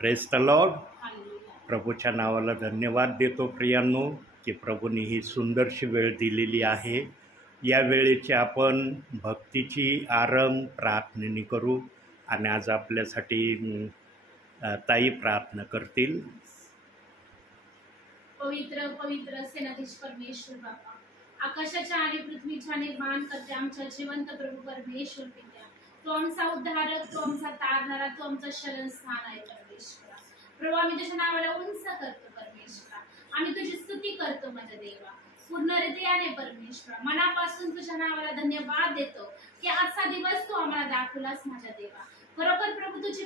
Praise the Lord. प्रभूच्या नावाला धन्यवाद देतो प्रियांनो की प्रभूंनी ही सुंदरशी वेळ दिलेली आहे. या वेळेची आपण भक्तीची आरंभ प्रार्थनेने करू आणि आज आपल्यासाठी ताई प्रार्थना करतील. पवित्र पवित्र सेनाधीश परमेश्वर बापा, आकाशाच्या आणि पृथ्वीच्या निर्माण करते आमच्या जिवंत प्रभू परमेश्वर पित्या, तो आमचा उद्धारक, तो आमचा तारणारा, तो आमचा शरणस्थान आहे परमेश्वरा. प्रभू आम्ही तुझ्या नावाला उंच करतो परमेश्वरा, आम्ही तुझी स्तुती करतो माझ्या देवा पूर्ण हृदयाने परमेश्वरा. मनापासून तुझ्या नावाला धन्यवाद देतो की आजचा दिवस तू आम्हाला दाखवलास माझ्या देवा. खरोखर प्रभू तुझी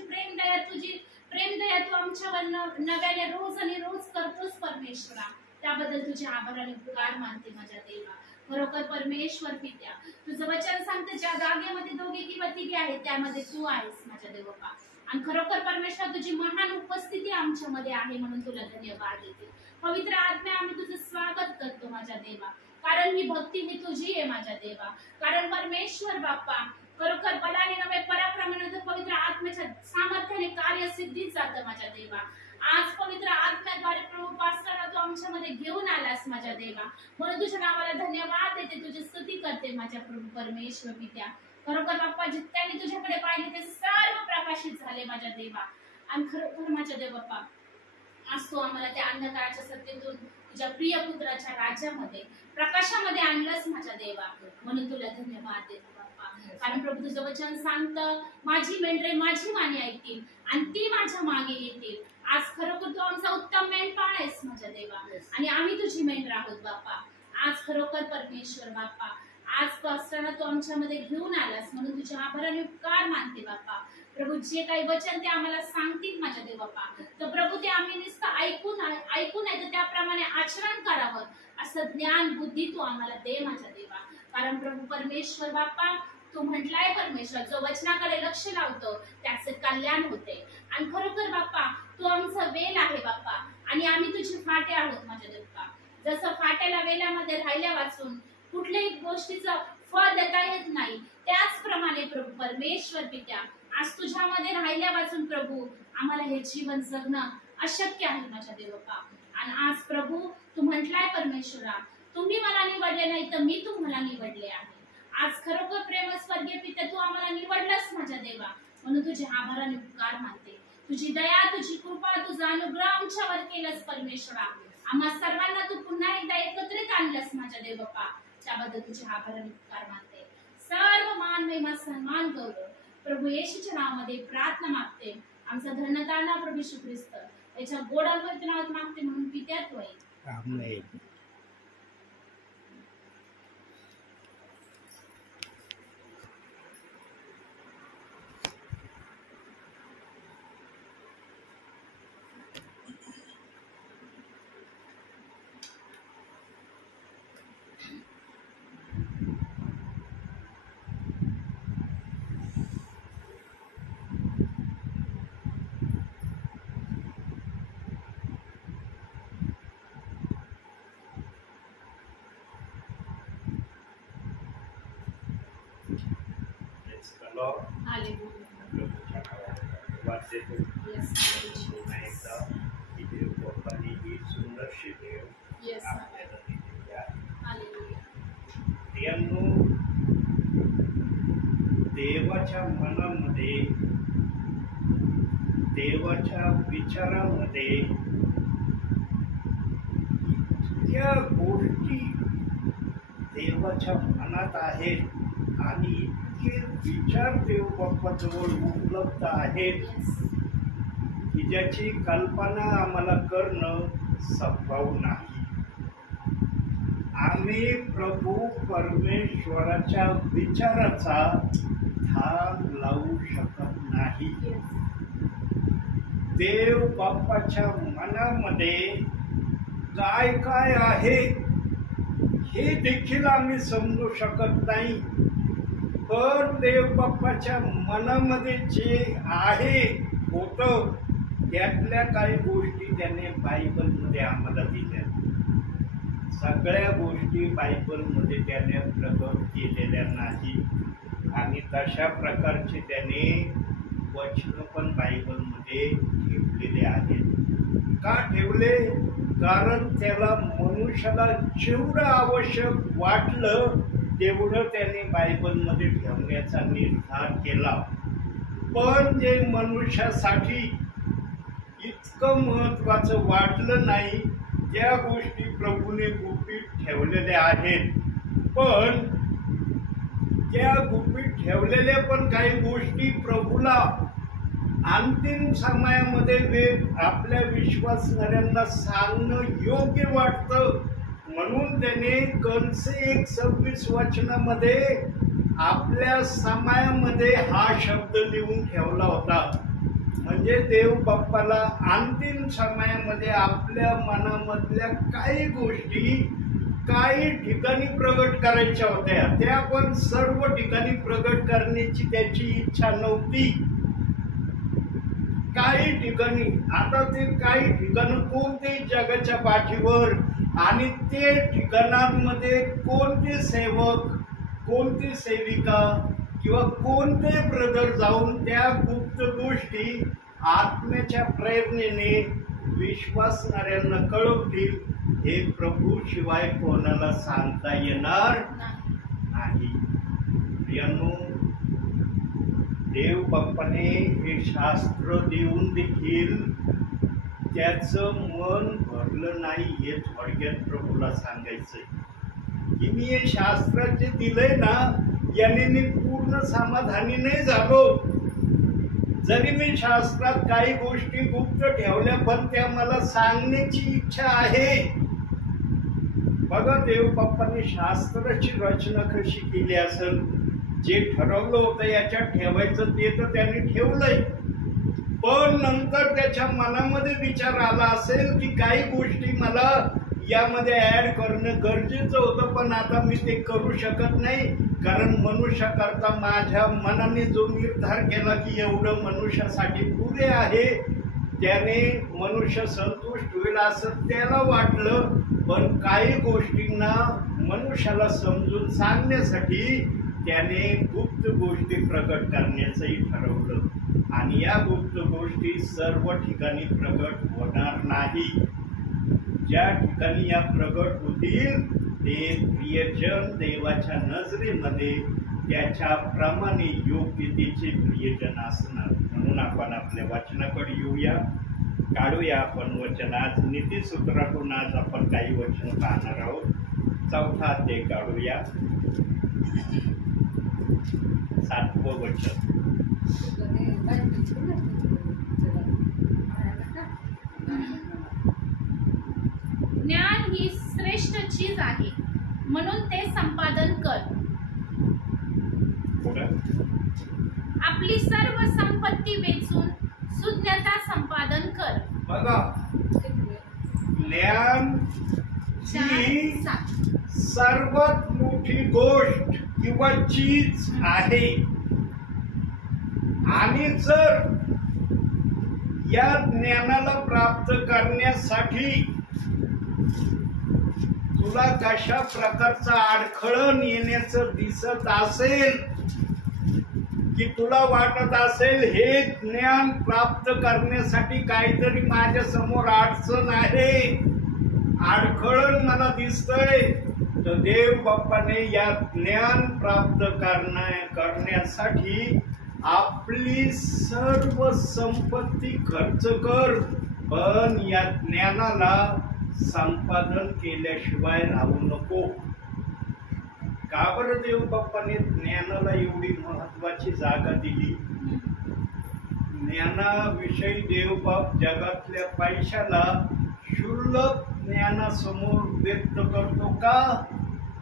प्रेमदया तू आमच्यावर नव्याने रोज आणि रोज करतोस परमेश्वरा. त्याबद्दल तुझे आभार आणि उपकार मानते माझ्या देवा. खरोखर परमेश्वर पित्या, तुझं वचन सांगते ज्या जागेमध्ये दोघे किंवा तिघे आहेत त्यामध्ये तू आहेस माझ्या देवपा. आणि खरोखर परमेश्वर तुझी महान उपस्थिती आमच्यामध्ये आहे म्हणून तुला धन्यवाद देते. पवित्र आत्म्या आम्ही तुझं स्वागत करतो माझ्या देवा, कारण ही भक्ती ही तुझी आहे माझ्या देवा. कारण परमेश्वर बाप्पा खरोखर बलाने नव्हे पराक्रमाने तर पवित्र आत्म्याच्या सामर्थ्याने कार्य सिद्धीत जातं माझ्या देवा. आज पवित्र आत्म्याद्वारे प्रभू पास्टरला तू आमच्यामध्ये घेऊन आलास माझ्या देवा, म्हणून तुझ्या नावाला धन्यवाद देते, तुझी स्तुती करते माझ्या प्रभू परमेश्वर पित्या. खरोखर बाप्पा जितक्यांनी तुझ्याकडे पाहिले ते सर्व प्रकाशित झाले माझ्या देवा. आणि खरोखर माझ्या देव बाप्पा आज तू आम्हाला त्या अंधकाराच्या सत्तेतून तुझ्या प्रिय पुत्राच्या राज्यामध्ये प्रकाशामध्ये आणलंस माझ्या देवा, म्हणून तुला धन्यवाद देतो बाप्पा. कारण प्रभू तुझं वचन सांगतं माझी मेंढरे माझी वाणी ऐकतील आणि ती माझ्या मागे येतील. आज खरोखर तू आमचा उत्तम मेंढपाळ आहेस माझ्या देवा आणि आम्ही तुझी मेंढर आहोत बाप्पा. आज खरोखर परमेश्वर बाप्पा आज पास्टरला तू आमच्यामध्ये घेऊन आलास म्हणून तुझे आभार आणि उपकार मानते बाप्पा. प्रभू जे काही वचन ते आम्हाला सांगतील माझ्या देव बाप्पा, तर प्रभू ते आम्ही नुसतं ऐकून आहे तर त्याप्रमाणे आचरण करावं असं ज्ञान बुद्धी तू आम्हाला दे माझ्या देवा. कारण प्रभू परमेश्वर बाप्पा तू म्हटलाय परमेश्वर जो वचनाकडे लक्ष लावतो त्याचे कल्याण होते. आणि खरोखर बाप्पा तू आमचा वेल आहे बाप्पा आणि आम्ही तुझे फाटे आहोत माझ्या देवा. जसं फाट्याला वेल्यामध्ये राहिल्या वाचून कुठल्याही गोष्टीचं फळ देता येत नाही, त्याचप्रमाणे प्रभू परमेश्वर पित्या आज तुझ्यामध्ये राहिल्या वाचून प्रभू आम्हाला हे जीवन जगणं अशक्य आहे माझ्या देवपा. आणि आज प्रभू तू म्हटलाय परमेश्वरा तुम्ही मला निवडले नाही तर मी तुम्हाला निवडले आहे. आज खरोखर प्रेम स्वर्गीय पित्या तू आम्हाला निवडलंस माझ्या देवा, म्हणून तुझे आभार आणि उपकार मानते. तुझी दया तुझी कृपा तुझा अनुग्रह आमच्यावर केलंस परमेश्वरा. आम्हा सर्वांना तू पुन्हा एकदा एकत्रित आणलंस माझ्या देवपा, त्याबद्दल तुझे आभार आणि उपकार मानते. सर्व मान महिमा सन्मान गौरव प्रभू येशूच्या नावामध्ये प्रार्थना मागते. आमचा धन्यताना प्रभू येशू ख्रिस्त याच्या गोडावरती नावात मागते म्हणून पित्यात होय आमेन. देवाच्या मनामध्ये देवाच्या विचारामध्ये इतक्या गोष्टी देवाच्या मनात आहेत आणि इतके विचार देव बाप्पाजवळ उपलब्ध आहेत की ज्याची कल्पना आम्हाला करणं संभव नाही. आम्ही प्रभू परमेश्वराच्या विचाराचा थांब लावू शकत नाही. देव बाप्पाच्या मनामध्ये काय काय आहे हे देखील आम्ही समजू शकत नाही, पण देव बाप्पाच्या मनामध्ये जे आहे होतं त्यातल्या काही गोष्टी त्याने बायबलमध्ये आम्हाला दिल्या. सगळ्या गोष्टी बायबलमध्ये त्याने प्रकट केलेल्या नाही आणि तशा प्रकारचे त्याने वचन पण बायबलमध्ये घेतलेले का ठेवले? कारण त्याला मनुष्याला जेवढं आवश्यक वाटलं तेवढं त्याने बायबलमध्ये ठेवण्याचा निर्धार केला. पण जे मनुष्यासाठी इतकं महत्वाचं वाटलं नाही त्या गोष्टी प्रभूने गुपित ठेवलेल्या आहेत. पण त्या गुपित ठेवलेल्या पण काही गोष्टी प्रभूला अंतिम समयामध्ये आपल्या विश्वासणाऱ्यांना सांगणं योग्य वाटतं. म्हणून त्याने कलसे 1:26 वचनामध्ये आपल्या समयामध्ये हा शब्द लिहून ठेवला होता. म्हणजे देव बाप्पाला अंतिम समयामध्ये आपल्या मनामधल्या काही गोष्टी काही ठिकाणी प्रगट करायच्या होत्या. त्या पण सर्व ठिकाणी प्रगट करण्याची त्याची इच्छा नव्हती. काही ठिकाणी, आता ते काही ठिकाण कोणतेही जगाच्या पाठीवर आणि ते ठिकाणांमध्ये कोणते सेवक, कोणती सेविका किंवा कोणते ब्रदर जाऊन त्या गुप्त गोष्टी आत्म्याच्या प्रेरणेने विश्वासणाऱ्यांना कळवतील हे प्रभू शिवाय कोणाला सांगता येणार नाही. प्रियांनो, देव बाप्पाने हे शास्त्र देऊन देखील त्याचं मन भरलं नाही हे थोडक्यात प्रभूला सांगायचंय. की मी हे शास्त्र जे दिलंय ना याने मी पूर्ण समाधानी नाही झालो. जरी मी शास्त्रात काही गोष्टी गुप्त ठेवल्या पण त्या मला सांगण्याची इच्छा आहे. बघा, देव बाप्पाने शास्त्राची रचना कशी केली असेल. जे ठरवलं होतं याच्यात ठेवायचं ते तर त्याने ठेवलंय. पण नंतर त्याच्या मनामध्ये विचार आला असेल की काही गोष्टी मला यामध्ये ऍड करणं गरजेचं होतं, पण आता मी ते करू शकत नाही. कारण मनुष्याकरता माझ्या मनाने जो निर्धार केला की एवढं मनुष्यासाठी पुरे आहे, त्याने मनुष्य संतुष्ट होईल असं त्याला वाटलं. पण काही गोष्टींना मनुष्याला समजून सांगण्यासाठी त्याने गुप्त गोष्टी प्रकट करण्याचंही ठरवलं. आणि या गुप्त गोष्टी सर्व ठिकाणी प्रकट होणार नाही. ज्या ठिकाणी या प्रकट होतील ते प्रियजन देवाच्या नजरेमध्ये त्याच्याप्रमाणे योग्यतेचे प्रियजन असणार. म्हणून आपण आपल्या वचनाकडे येऊया, काढूया आपण वचन. आज नीतिसूत्रातून आज आपण काही वचन पाहणार आहोत. 4था अध्याय काढूया, 7वं वचन. ज्ञान ही श्रेष्ठ चीज आहे, म्हणून ते संपादन कर. आपली सर्व संपत्ती वेचून सुज्ञता संपादन कर. बघा, ज्ञान ही सर्वात मोठी गोष्ट किंवा चीज आहे. आणि जर या ज्ञानाला प्राप्त करण्यासाठी तुला कशा प्रकारचा अडखळण येण्याचं दिसत असेल की तुला वाटत असेल हे ज्ञान प्राप्त करण्यासाठी काहीतरी माझ्या समोर अडचण आहे, अडखळण मला दिसतंय, तर देव बाप्पाने या ज्ञान प्राप्त करण्यासाठी आपली सर्व संपत्ती खर्च कर, पण या ज्ञानाला संपादन केल्याशिवाय राहू नको. का बरं देव बाप्पाने ज्ञानाला एवढी महत्वाची जागा दिली? ज्ञानाविषयी देव बाप जगातल्या पैशाला क्षुल्लक ज्ञानासमोर व्यक्त करतो का?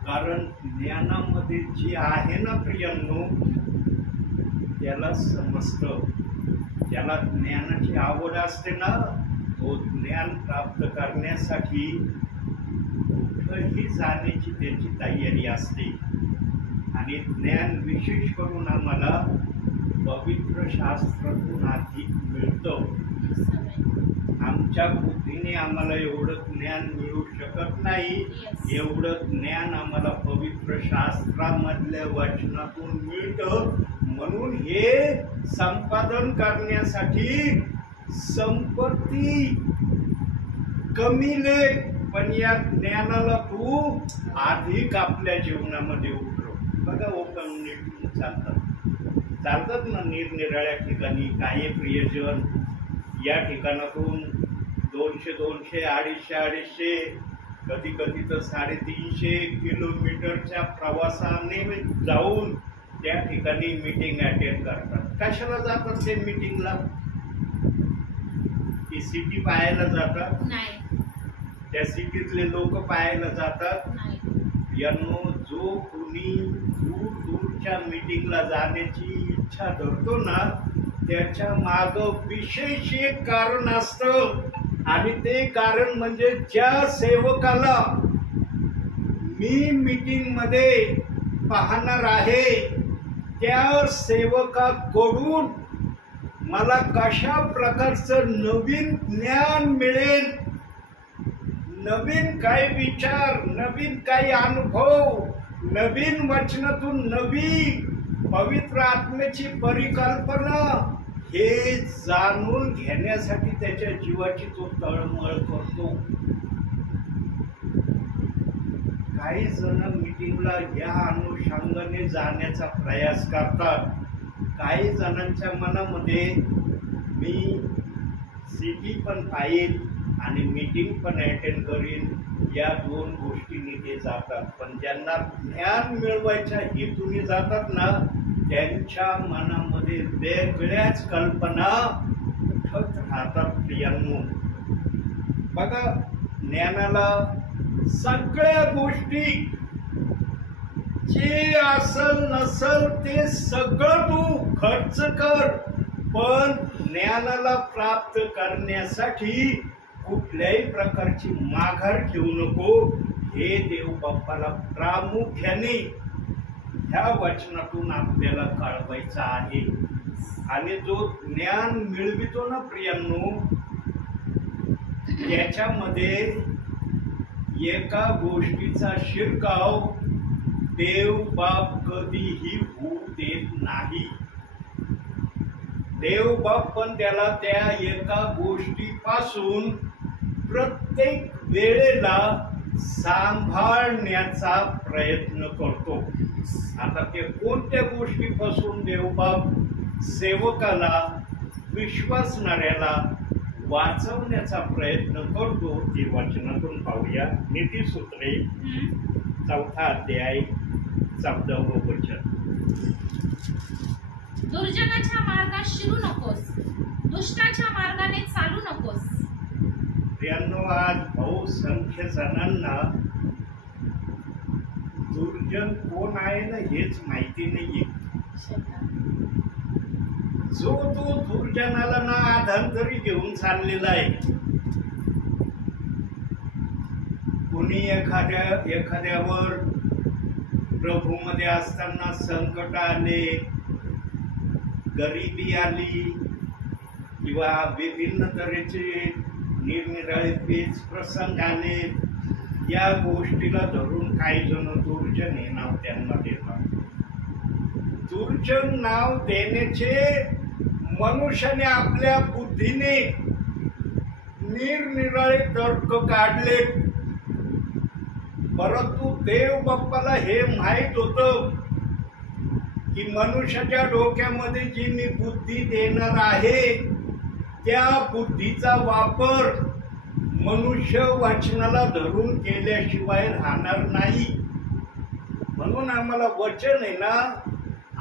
कारण ज्ञानामध्ये जे आहे ना प्रियांनो, त्याला समजतं, त्याला ज्ञानाची आवड असते ना, तो ज्ञान प्राप्त करण्यासाठी कुठंही जाण्याची त्याची तयारी असते. आणि ज्ञान विशेष करून आम्हाला पवित्र शास्त्रातून आधी मिळतं. आमच्या बुद्धीने आम्हाला एवढं ज्ञान मिळू शकत नाही. एवढं ज्ञान आम्हाला पवित्र शास्त्रामधल्या वचनातून मिळतं. म्हणून हे संपादन करण्यासाठी संपत्ती कमी लेख, पण या ज्ञानाला तू अधिक आपल्या जीवनामध्ये उतरव. बघा कम्युनिटी चालतात ना निरनिराळ्या ठिकाणी. काही प्रियजन या ठिकाणातून 200, 250, कधी कधी तर 350 किलोमीटरच्या प्रवासाने जाऊन त्या ठिकाणी मीटिंग अटेंड करतात. कशाला जातात ते मीटिंगला? ती सिटी पाहायला जातात? नाही. त्या सिटीतले लोक पाहायला जातात? नाही. यांनो, जो कोणी दूर दूरच्या मीटिंगला जाण्याची इच्छा धरतो ना, त्याच्या माग विशेष एक कारण असतं. आणि ते कारण म्हणजे ज्या सेवकाला मी मीटिंग मध्ये पाहणार आहे त्या सेवकाकडून मला कशा प्रकारचं नवीन ज्ञान मिळेल, नवीन काही विचार, नवीन काही अनुभव, नवीन वचनातून नवीन पवित्र आत्म्याची परिकल्पना, हे जाणून घेण्यासाठी त्याच्या जीवाची तो तळमळ करतो. काही जण मीटिंगला या अनुषंगाने जाण्याचा प्रयास करतात. काही जणांच्या मनामध्ये मी सिटी पण पाहिल आणि मीटिंग पण अटेंड करीन, या दोन गोष्टींनी ते जातात. पण ज्यांना ज्ञान मिळवायच्या हेतूने जातात ना, त्यांच्या मनामध्ये वेगळ्याच कल्पना उठत राहतात. प्रियांनो, बघा, ज्ञानाला सगळ्या गोष्टी जे असल नसल ते सगळं तू खर्च कर, पण ज्ञानाला प्राप्त करण्यासाठी कुठल्याही प्रकारची माघार ठेवू नको. हे देव बाप्पाला प्रामुख्याने ह्या वचनातून आपल्याला कळवायचं आहे. आणि जो ज्ञान मिळवितो ना प्रियांनो, याच्यामध्ये एका गोष्टीचा शिरकाव देव बाप कधीही होऊ देत नाही. देव बाप पण त्याला त्या एका गोष्टीपासून प्रत्येक वेळेला सांभाळण्याचा प्रयत्न करतो. आता ते कोणत्या गोष्टीपासून देवबाप सेवकाला, विश्वासणाऱ्याला वाचवण्याचा प्रयत्न करतो ते वचनातून पाहूया. नीतिसूत्रे 4 अध्याय 14 वचन. दुर्जनाच्या मार्गात शिरू नकोस, दुष्टाच्या मार्गाने चालू नकोस. प्रियांनो, आज बहुसंख्य जणांना दुर्जन कोण आहे ना हेच माहिती नाहीये. जो तो दुर्जनाला ना आधांतरी घेऊन चाललेला आहे. कोणी एखाद्यावर प्रभूमध्ये असताना संकट आले, गरिबी आली किंवा विभिन्न तऱ्हेचे निरनिराळे पेच प्रसंग आले, या गोष्टीला धरून काही जण दुर्जन हे नाव त्यांना देतात. दुर्जन नाव देण्याचे मनुष्याने आपल्या बुद्धीने निरनिराळे तर्क काढले, परंतु देव बाप्पाला हे माहित होतं की मनुष्याच्या डोक्यामध्ये जी मी बुद्धी देणार आहे त्या बुद्धीचा वापर मनुष्य वचनाला धरून केल्याशिवाय राहणार नाही. म्हणून आम्हाला वचन आहे ना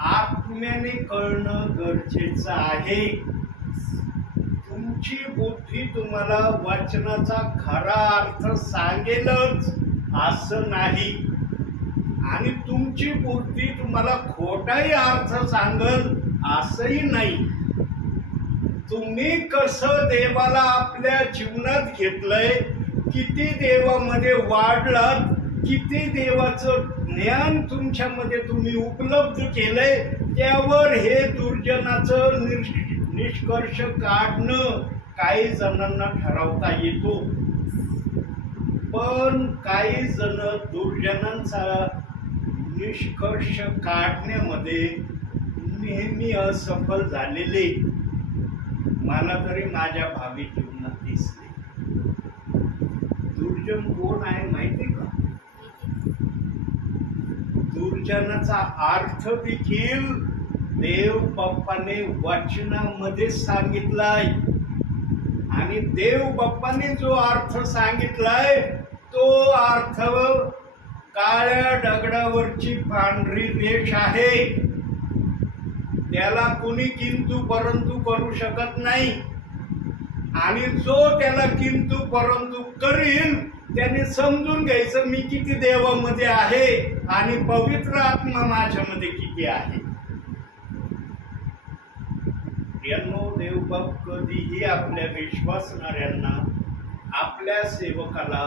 आत्म्याने कळणं गरजेचं आहे. तुमची बुद्धी तुम्हाला वचनाचा खरा अर्थ सांगेलच असं नाही, आणि तुमची बुद्धी तुम्हाला खोटाही अर्थ सांगल असंही नाही. तुम्ही कसं देवाला आपल्या जीवनात घेतलंय, किती देवामध्ये वाढलात, किती देवाचं ज्ञान तुमच्यामध्ये तुम्ही उपलब्ध केलंय, त्यावर हे दुर्जनाचं निष्कर्ष काढणं काही जणांना ठरवता येतो. पण काही जण दुर्जनांचा निष्कर्ष काढण्यामध्ये नेहमी असफल झालेले मला तरी माझ्या भावी जीवनात दिसले. दुर्जन कोण आहे माहिती का? दुर्जनाचा अर्थ देखील देव बाप्पाने वचनामध्ये सांगितलाय, आणि देव बाप्पाने जो अर्थ सांगितलाय तो अर्थ काळ्या दगडावरची पांढरी रेष आहे. त्याला कुणी किंतु परंतु करू शकत नाही, आणि जो त्याला किंतु परंतु करील त्याने समजून घ्यायचं मी किती देवामध्ये आहे आणि पवित्र आत्मा माझ्यामध्ये किती आहे. यांनो, देवबाप कधीही आपल्या विश्वासणाऱ्यांना, आपल्या सेवकाला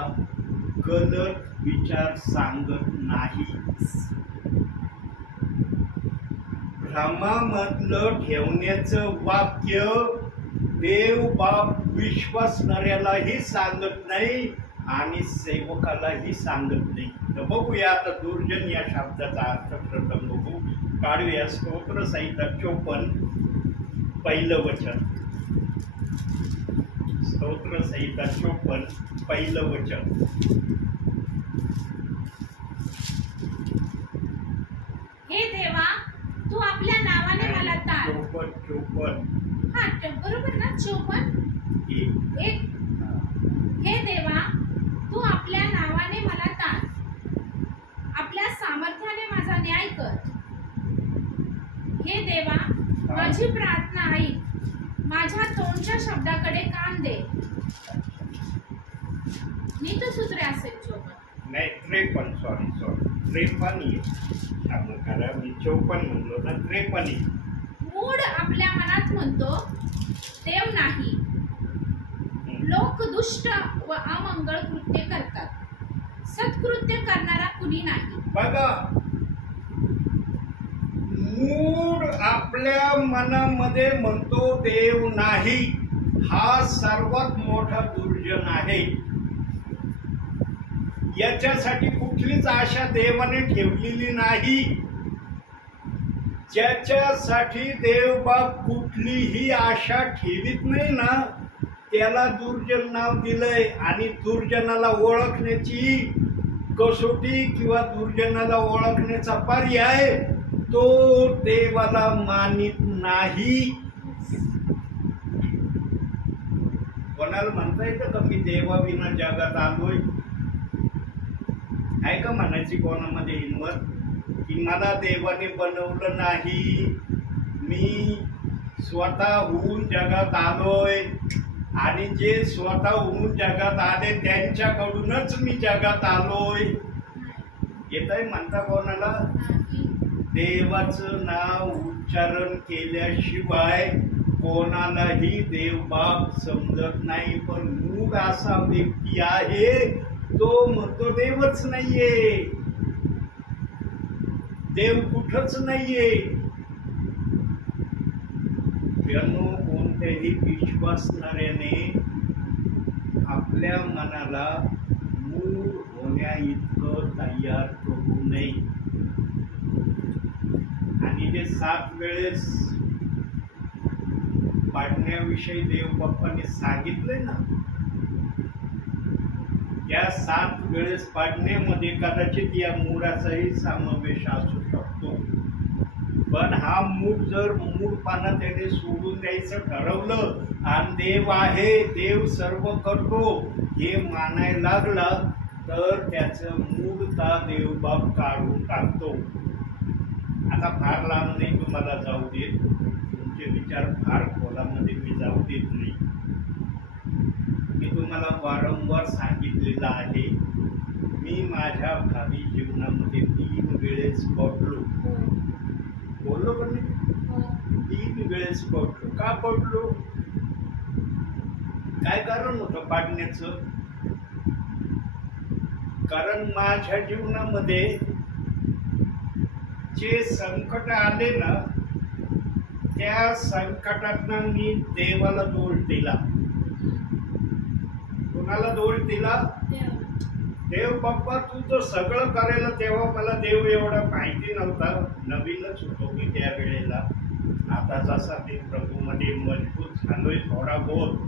गलत विचार सांगत नाही. भ्रमामधलं ठेवण्याचं वाक्य देव बाप विश्वासणाऱ्यालाही सांगत नाही आणि सेवकालाही सांगत नाही. तर बघूया आता दुर्जन या शब्दाचा अर्थ प्रथम बघू. काढूया स्तोत्र संहिता 54 पहिलं वचन. स्तोत्र संहिता 54 पहिलं वचन. हे देवा, तू आपल्या नावाने मला तार. 54 हा बरोबर ना? 54 एक. हे देवा, तू आपल्या नावाने मला तार, आपल्या सामर्थ्याने माझा न्याय कर. हे देवा, माझी प्रार्थना ऐक, माझ्या तोंडच्या शब्दाकडे कान दे. नीतसूत्रे असेल 54 नाही 53. सॉरी 53 मी 54 म्हणलो ना. 53. मूढ आपल्या मनात म्हणतो देव नाही. लोक दुष्ट व अमंगळ कृत्य करतात, सत्कृत्य करणारा कुणी नाही. बघा, मूढ आपल्या मनामध्ये म्हणतो देव नाही, हा सर्वात मोठा दुर्जन आहे. याच्यासाठी कुठलीच आशा देवाने ठेवलेली नाही. ज्याच्यासाठी देवबाप कुठलीही आशा ठेवीत नाही ना, त्याला दुर्जन नाव दिलंय. आणि दुर्जनाला ओळखण्याची कसोटी किंवा दुर्जनाला ओळखण्याचा पर्याय तो देवाला मानित नाही. कोणाला म्हणता येतं का मी देवाविना जगात आलोय? आहे का म्हणायची कोणामध्ये हिंमत की मला देवाने बनवलं नाही, मी स्वतःहून जगात आलोय, आणि जे स्वतःहून जगात आले त्यांच्याकडूनच मी जगात आलोय? येतंय म्हणता कोणाला? देवाचं नाव उच्चारण केल्याशिवाय कोणालाही देवबाप समजत नाही. पण मूग असा व्यक्ती आहे तो म्हणतो देवच नाहीये, देव कुठंच नाहीये. कोणत्याही विश्वासणाऱ्याने आपल्या मनाला मूढ होण्या इतकं तयार करू नये. आणि जे 7 वेळेस पाडण्याविषयी देवबाप्पाने सांगितले ना, या 7 वेळेस पाडण्यामध्ये कदाचित या मूढाचाही समावेश असू शकतो. पण हा मूढ जर मूढपणा त्याने सोडून द्यायचं ठरवलं आणि देव आहे, देव सर्व करतो हे मानायला लागला, तर त्याचं मूढता देवबाप काढून टाकतो. आता फार लांब नाही तुम्हाला जाऊ देत, तुमचे विचार फार खोलामध्ये मी जाऊ देत नाही. मी तुम्हाला वारंवार सांगितलेलं आहे, मी माझ्या भावी जीवनामध्ये 3 वेळेस पडलो. बोललो पण मी 3 वेळेस पडलो. का पडलो? काय कारण होतं पाडण्याचं? कारण माझ्या जीवनामध्ये जे संकट आले ना, त्या संकटातनं मी देवाला दोष दिला. कोणाला दोष दिला? देव बाप्पा तू तर सगळं करायला. तेव्हा मला देव एवढा माहिती नव्हता, नवीनच होतो मी त्या वेळेला. आता जसा ते प्रभूमध्ये मजबूत झालोय थोडा बहुत,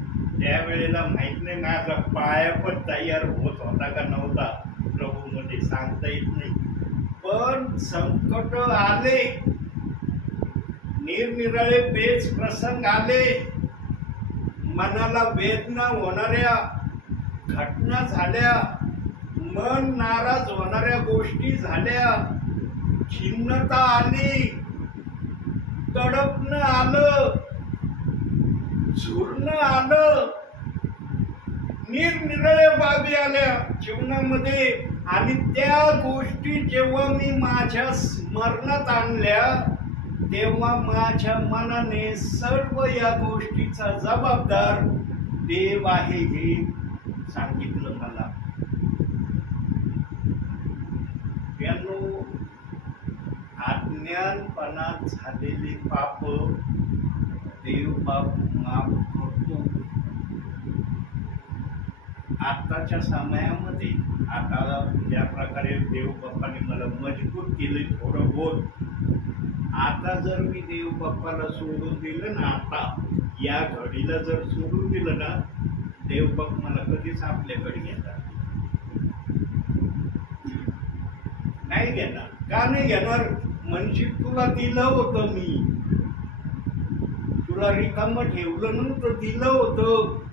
त्यावेळेला माहित नाही माझा पाय पण तयार होत होता का नव्हता प्रभू मध्ये सांगता येत नाही. पण संकट आले, निरनिराळे पेच प्रसंग आले, मनाला वेदना होणाऱ्या घटना झाल्या, मन नाराज होणाऱ्या गोष्टी झाल्या, खिन्नता आली, तडपणं आलं, झुरणं आलं, निरनिराळ्या बाबी आल्या जीवनामध्ये. आणि त्या गोष्टी जेव्हा मी माझ्या स्मरणात आणल्या तेव्हा माझ्या मनाने सर्व या गोष्टीचा जबाबदार देव आहे हे सांगितलं मला. यानो अज्ञानपणात झालेले पाप देव पाप माफ करतो. आताच्या समयामध्ये आता ज्या प्रकारे देव बाप्पाने मला मजबूत केले थोडं बोल, आता जर मी देव बाप्पाला सोडून दिलं ना, आता या घडीला जर सोडून दिलं ना, देव बाप मला कधीच आपल्याकडे घेणार नाही. घेणार का नाही घेणार? म्हणशील तुला दिलं होतं, मी तुला रिकामं ठेवलं नव्हतं, दिलं होतं.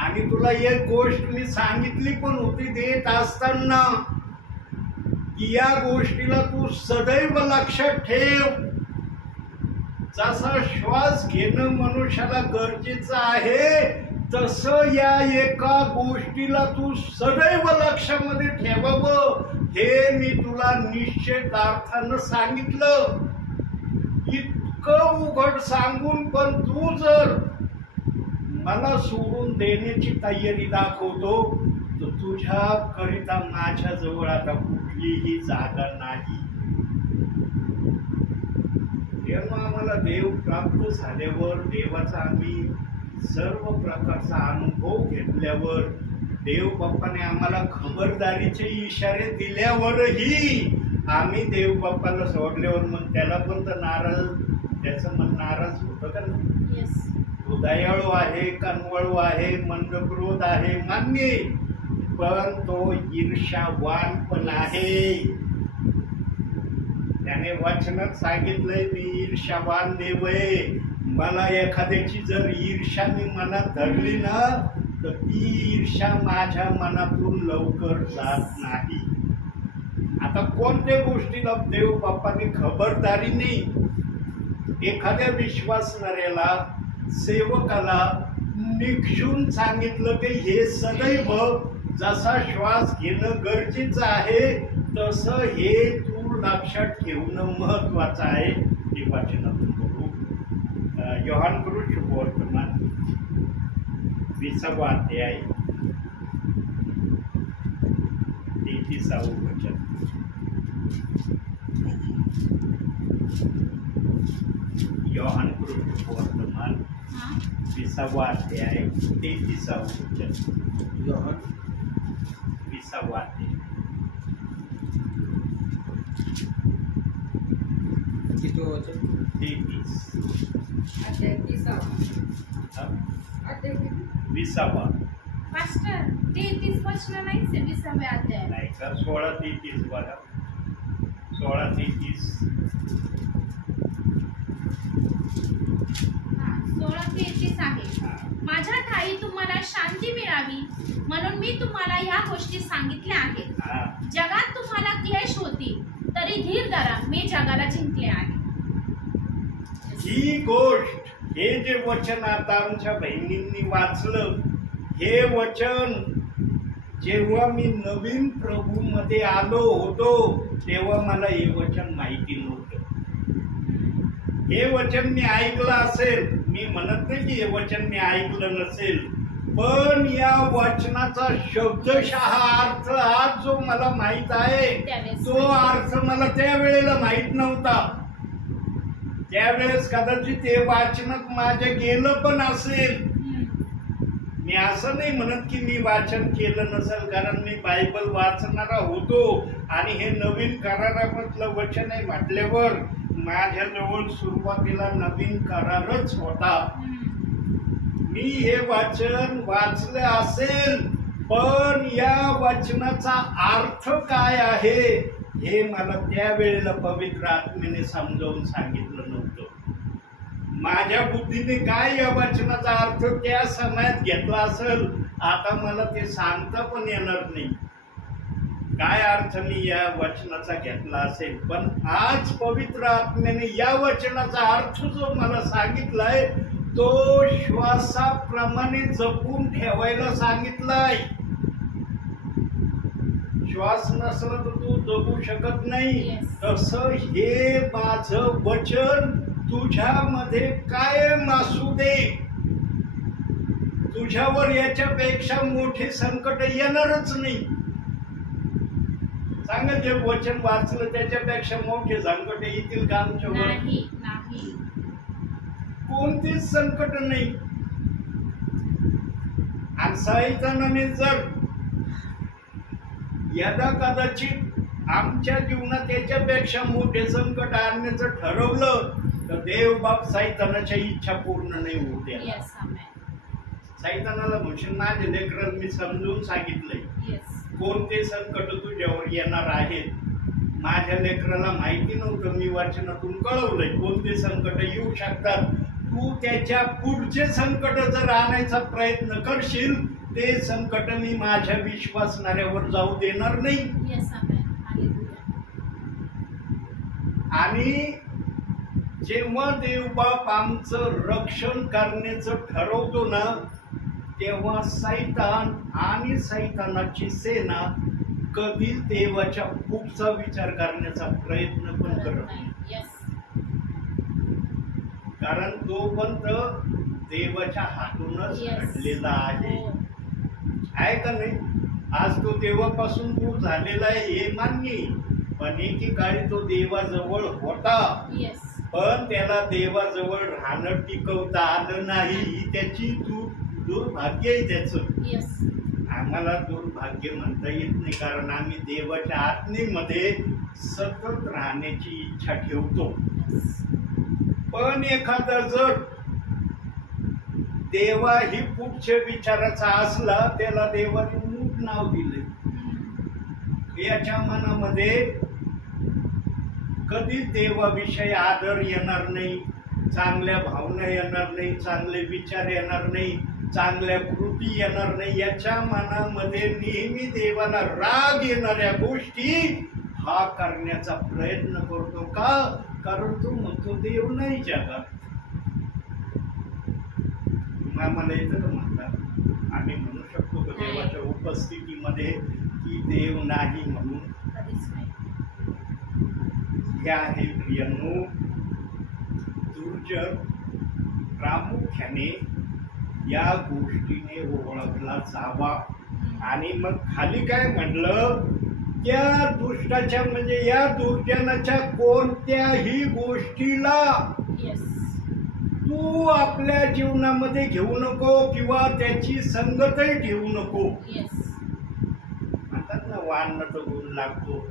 आणि तुला एक गोष्ट मी सांगितली पण होती देत असताना की या गोष्टीला तू सदैव लक्षात ठेव. जसा श्वास घेणं मनुष्याला गरजेचं आहे तसं या एका गोष्टीला तू सदैव लक्षामध्ये ठेवावं हे मी तुला निश्चितार्थानं सांगितलं. इतकं उघड सांगून पण तू जर मला सोडून देण्याची तयारी दाखवतो तर तुझ्या करिता माझ्या जवळ आता कुठलीही जागा नाही. तेव्हा आम्हाला देव प्राप्त झाल्यावर, देवाचा आम्ही सर्व प्रकारचा अनुभव घेतल्यावर, देव बाप्पाने आम्हाला खबरदारीचे इशारे दिल्यावरही आम्ही देव बाप्पाला सोडल्यावर मग त्याला पण तर नाराज, त्याचं मन नाराज होतं का नाही? तो दयाळू आहे, कनवळू आहे, मंदक्रोध आहे मान्य, पण तो ईर्ष्यावान पण आहे. त्याने वचनात सांगितलंय मी ईर्ष्यावान देव आहे. मला एखाद्याची जर ईर्ष्या मी मनात धरली ना तर ती ईर्ष्या माझ्या मनातून लवकर जात नाही. आता कोणत्या गोष्टीला देव बाप्पाने खबरदारीने एखाद्या विश्वासणाऱ्याला, सेवकाला निक्षून सांगितलं की हे सदैव जसा श्वास घेणं गरजेचं आहे तसं हे तू लक्षात ठेवणं महत्वाचं आहे. हे वाचनातून बघू. योहान शुभवर्तमान 20वा अध्याय 33वे वचन. योहान शुभवर्तमान 20वा अध्याय 33वे वचन. योहान 20वा अध्याय किती वचन? 33. अध्याय 20वा. मास्टर 33 वचन नाही से 20वे अध्याय नाही तर 16:33 बघा. 16:33. 16:33 आहे. माझ्या ठाई तुम्हाला शांती मिळावी म्हणून मी तुम्हाला ह्या गोष्टी सांगितल्या आहेत. जगात तुम्हाला क्लेश होतील तरी धीर धरा, मी जगाला जिंकले आहे. ही गोष्ट, हे जे वचन आता आमच्या बहिणींनी वाचलं, हे वचन जेव्हा मी नवीन प्रभू मध्ये आलो होतो तेव्हा मला हे वचन माहिती नव्हतं. हे वचन मी ऐकलं असेल, मी म्हणत नाही की हे वचन मी ऐकलं नसेल, पण या वचनाचा शब्दशः अर्थ आज जो मला माहित आहे तो अर्थ मला त्यावेळेला माहित नव्हता. त्यावेळेस कदाचित ते वाचनात माझ्या गेलं पण असेल. मी असं नाही म्हणत की मी वाचन केलं नसेल, कारण मी बायबल वाचणारा होतो आणि हे नवीन करारामधलं वचन आहे म्हटल्यावर माझ्याजवळ सुरुवातीला नवीन करारच होता. मी हे वाचन वाचलं असेल, पण या वचनाचा अर्थ काय आहे हे मला त्यावेळेला पवित्र आत्म्याने समजावून सांगितलं नव्हतं. माझ्या बुद्धीने काय या वचनाचा अर्थ त्या समयात घेतला असेल, आता मला ते सांगता पण येणार नाही काय अर्थ मी या वचनाचा घेतला असेल. पण आज पवित्र आत्म्याने या वचनाचा अर्थ जो मला सांगितलाय तो श्वासाप्रमाणे जपून ठेवायला सांगितलाय. श्वास नसला तर तू जगू शकत नाही. तसं हे माझं वचन तुझ्यामध्ये कायम असू दे. तुझ्यावर याच्यापेक्षा मोठे संकट येणारच नाही. सांगा, जे वचन वाचलं त्याच्यापेक्षा मोठे संकट येतील का आमच्यावर? नाही. कोणतेच संकट नाही. आणि सैतानाने जर यदा कदाचित आमच्या जीवनात त्याच्यापेक्षा मोठे संकट आणण्याचं ठरवलं तर देव बाप सैतानाच्या इच्छा पूर्ण नाही होऊ द्या. सैतानाला म्हणशील, माझे लेकरं मी समजून सांगितलंय कोणते संकट तुझ्यावर येणार आहेत. माझ्या लेकराला माहिती नव्हतं, मी वाचनातून कळवलंय कोणते संकट येऊ शकतात. तू त्याच्या पुढचे संकट जर आणायचा प्रयत्न करशील, ते संकट मी माझ्या विश्वासणाऱ्यावर जाऊ देणार नाही. आणि जेव्हा देवबाप आमचं रक्षण करण्याचं ठरवतो ना, तेव्हा सैतान आणि सैतानाची सेना कधी देवाच्या पुढचा विचार करण्याचा प्रयत्न पण करत नाही. कारण तो पण देवाच्या हातूनच घडलेला आहे का नाही? आज तो देवापासून दूर झालेला आहे हे मान्य, पण एकेकाळी तो देवाजवळ होता. पण त्याला देवाजवळ राहणं टिकवता आलं नाही. ही त्याची दुर्भाग्य आहे त्याचं. आम्हाला दुर्भाग्य म्हणता येत नाही, कारण आम्ही देवाच्या आत्मेमध्ये सतत राहण्याची इच्छा ठेवतो. पण एखादा जर देवा ही पुढच्या विचाराचा असला, त्याला देवाने मूठ नाव दिले. याच्या मनामध्ये कधी देवाविषयी आदर येणार नाही, चांगल्या भावना येणार नाही, चांगले विचार येणार नाही, चांगल्या कृती येणार नाही. याच्या मनामध्ये नेहमी देवाला राग येणाऱ्या गोष्टी हा करण्याचा प्रयत्न करतो. का? कारण तो म्हणतो देव नाही जगात. आम्हाला येतं का म्हणतात? आम्ही म्हणू शकतो का देवाच्या उपस्थितीमध्ये की देव नाही म्हणून? हे आहे प्रियांनो दुर्जन प्रामुख्याने या गोष्टीने ओळखला जावा. आणि मग खाली काय म्हटलं, त्या दुष्टाच्या म्हणजे या दुर्जनाच्या कोणत्याही गोष्टीला तू आपल्या जीवनामध्ये घेऊ नको किंवा त्याची संगतही ठेवू नको. म्हणतात ना, वान तर गुण लागतो,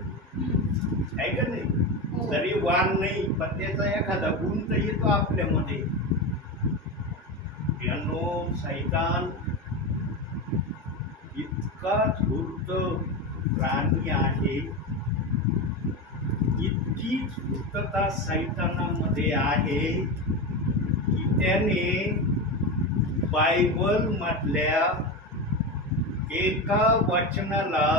आहे का नाही? जरी वान नाही पण त्याचा एखादा गुण तर येतो आपल्यामध्ये. सैतान इतका धूर्त प्राणी आहे, इतकी धूर्तता सैतानामध्ये आहे की त्याने बायबल मधल्या एका वचनाला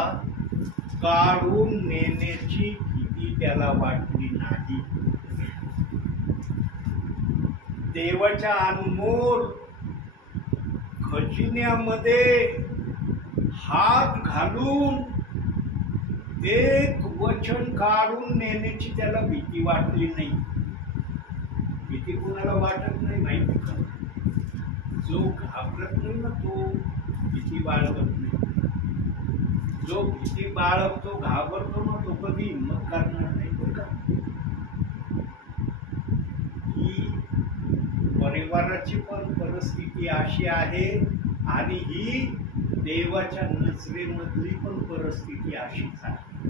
काढून नेण्याची भीती त्याला वाटली नाही. देवाच्या अनमोल खजिन्यामध्ये हात घालून एक वचन काढून नेण्याची त्याला भीती वाटली नाही. भीती कुणाला वाटत नाही माहिती का? जो घाबरत नाही ना तो भीती बाळगत नाही. जो भीती बाळगतो, घाबरतो ना, तो कधी हिंमत करणार नाही. बरं का? ही परिवाराची पण परिस्थिती अशी आहे आणि ही देवाच्या नजरेमधली पण परिस्थिती अशीच आहे.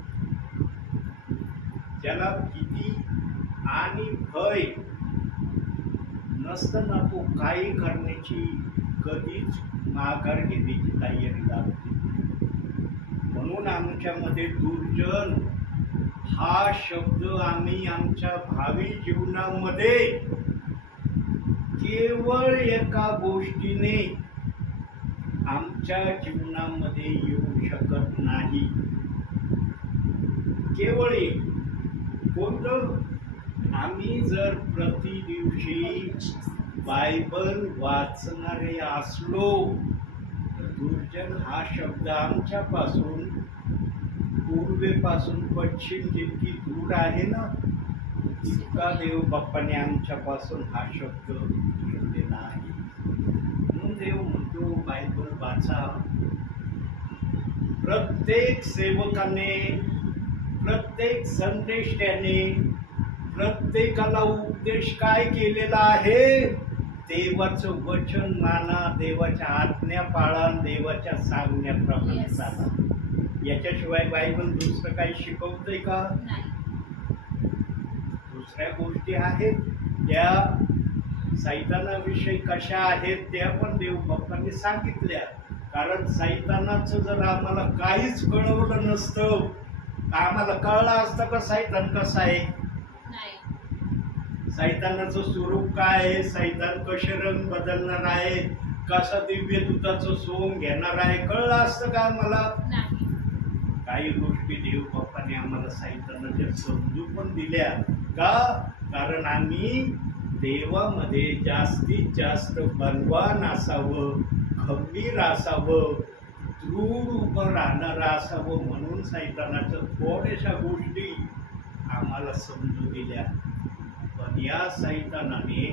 ज्याला भीती आणि भय नसताना तो काही करण्याची कधीच माघार घेण्याची तयारी दाखवली. म्हणून आमच्यामध्ये दुर्जन हा शब्द आम्ही आमच्या भावी जीवनामध्ये केवळ एका गोष्टीने आमच्या जीवनामध्ये येऊ शकत नाही. केवळ एक कोणतं? आम्ही जर प्रति दिवशी बायबल वाचणारे असलो तर दुर्जन हा शब्द आमच्यापासून पूर्वेपासून पश्चिम जितकी दूर आहे ना, इतका देव बाप्पाने आमच्यापासून हा शब्द घेतलेला आहे. म्हणून देव म्हणतो बायबल वाचा. प्रत्येक सेवकाने, प्रत्येक संदेशाने, प्रत्येकाला उपदेश काय केलेला आहे? देवाचं वचन माना, देवाच्या आज्ञा पाळा, देवाच्या सांगण्याप्रमाणे चाला. याच्याशिवाय बायबल दुसरं काही शिकवतंय का? दुसऱ्या गोष्टी आहेत त्या सैतानाविषयी कशा आहेत त्या पण देव बाप्पांनी सांगितल्या. कारण सैतानाचं जर आम्हाला काहीच कळवलं नसतं, आम्हाला कळलं असतं का सैतान कसा आहे, सैतानाचं स्वरूप काय आहे, सैतान कसे रंग बदलणार आहे, कसा दिव्य दूताचं सोंग घेणार आहे, कळलं असतं का आम्हाला? काही गोष्टी देव बाप्पाने आम्हाला सैतानाच्या समजू पण दिल्या का? कारण आम्ही देवामध्ये जास्तीत जास्त बलवान असावं, खंबीर असावं, दृढ उभं राहणारं असावं, म्हणून सैतानाच्या थोड्याशा गोष्टी आम्हाला समजू दिल्या. पण या सैतानाने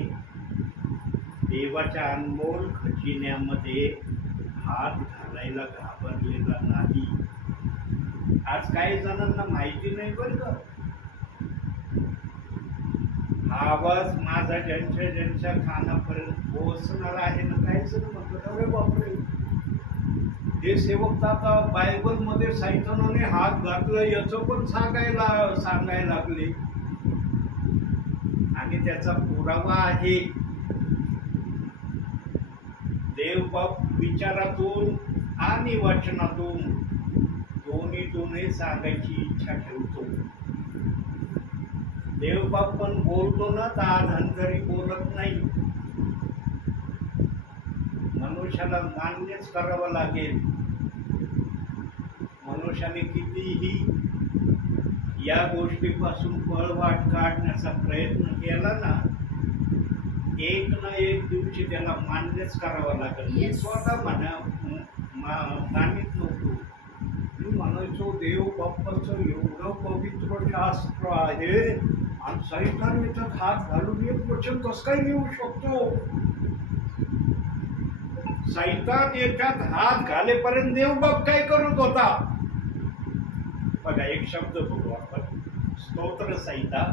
देवाच्या अनमोल खजिन्यामध्ये हात घालायला घाबरलेला नाही. आज काही जणांना माहिती नाही बरं का. हा आवाज माझा ज्यांच्या कानापर्यंत पोहोचणार आहे ना, काही जण म्हणतात अरे बापरे, हे सेवक आता बायबल मध्ये सैतानाने हात घातलं याचं पण सांगायला लागले. आणि त्याचा पुरावा आहे. देवबाप विचारातून आणि वचनातून दोन्ही सांगायची इच्छा ठेवतो. देवबाप पण बोलतो ना, तर आधंतरी बोलत नाही. मनुष्याला मान्यच करावं लागेल. मनुष्याने कितीही या गोष्टीपासून पळवाट काढण्याचा प्रयत्न केला ना, एक ना एक दिवशी त्याला मान्यच करावं लागेल. मी स्वतः मानित नव्हतो. मी म्हणायचो देव बाप्पाचं एवढं पवित्र शास्त्र आहे आणि सैतान याच्यात हात घालून एक वचन कसं काय लिहू शकतो? सैतान याच्यात हात घालेपर्यंत देवबाप काय करत होता? बघा एक शब्द बघू आपण. स्तोत्र संहिता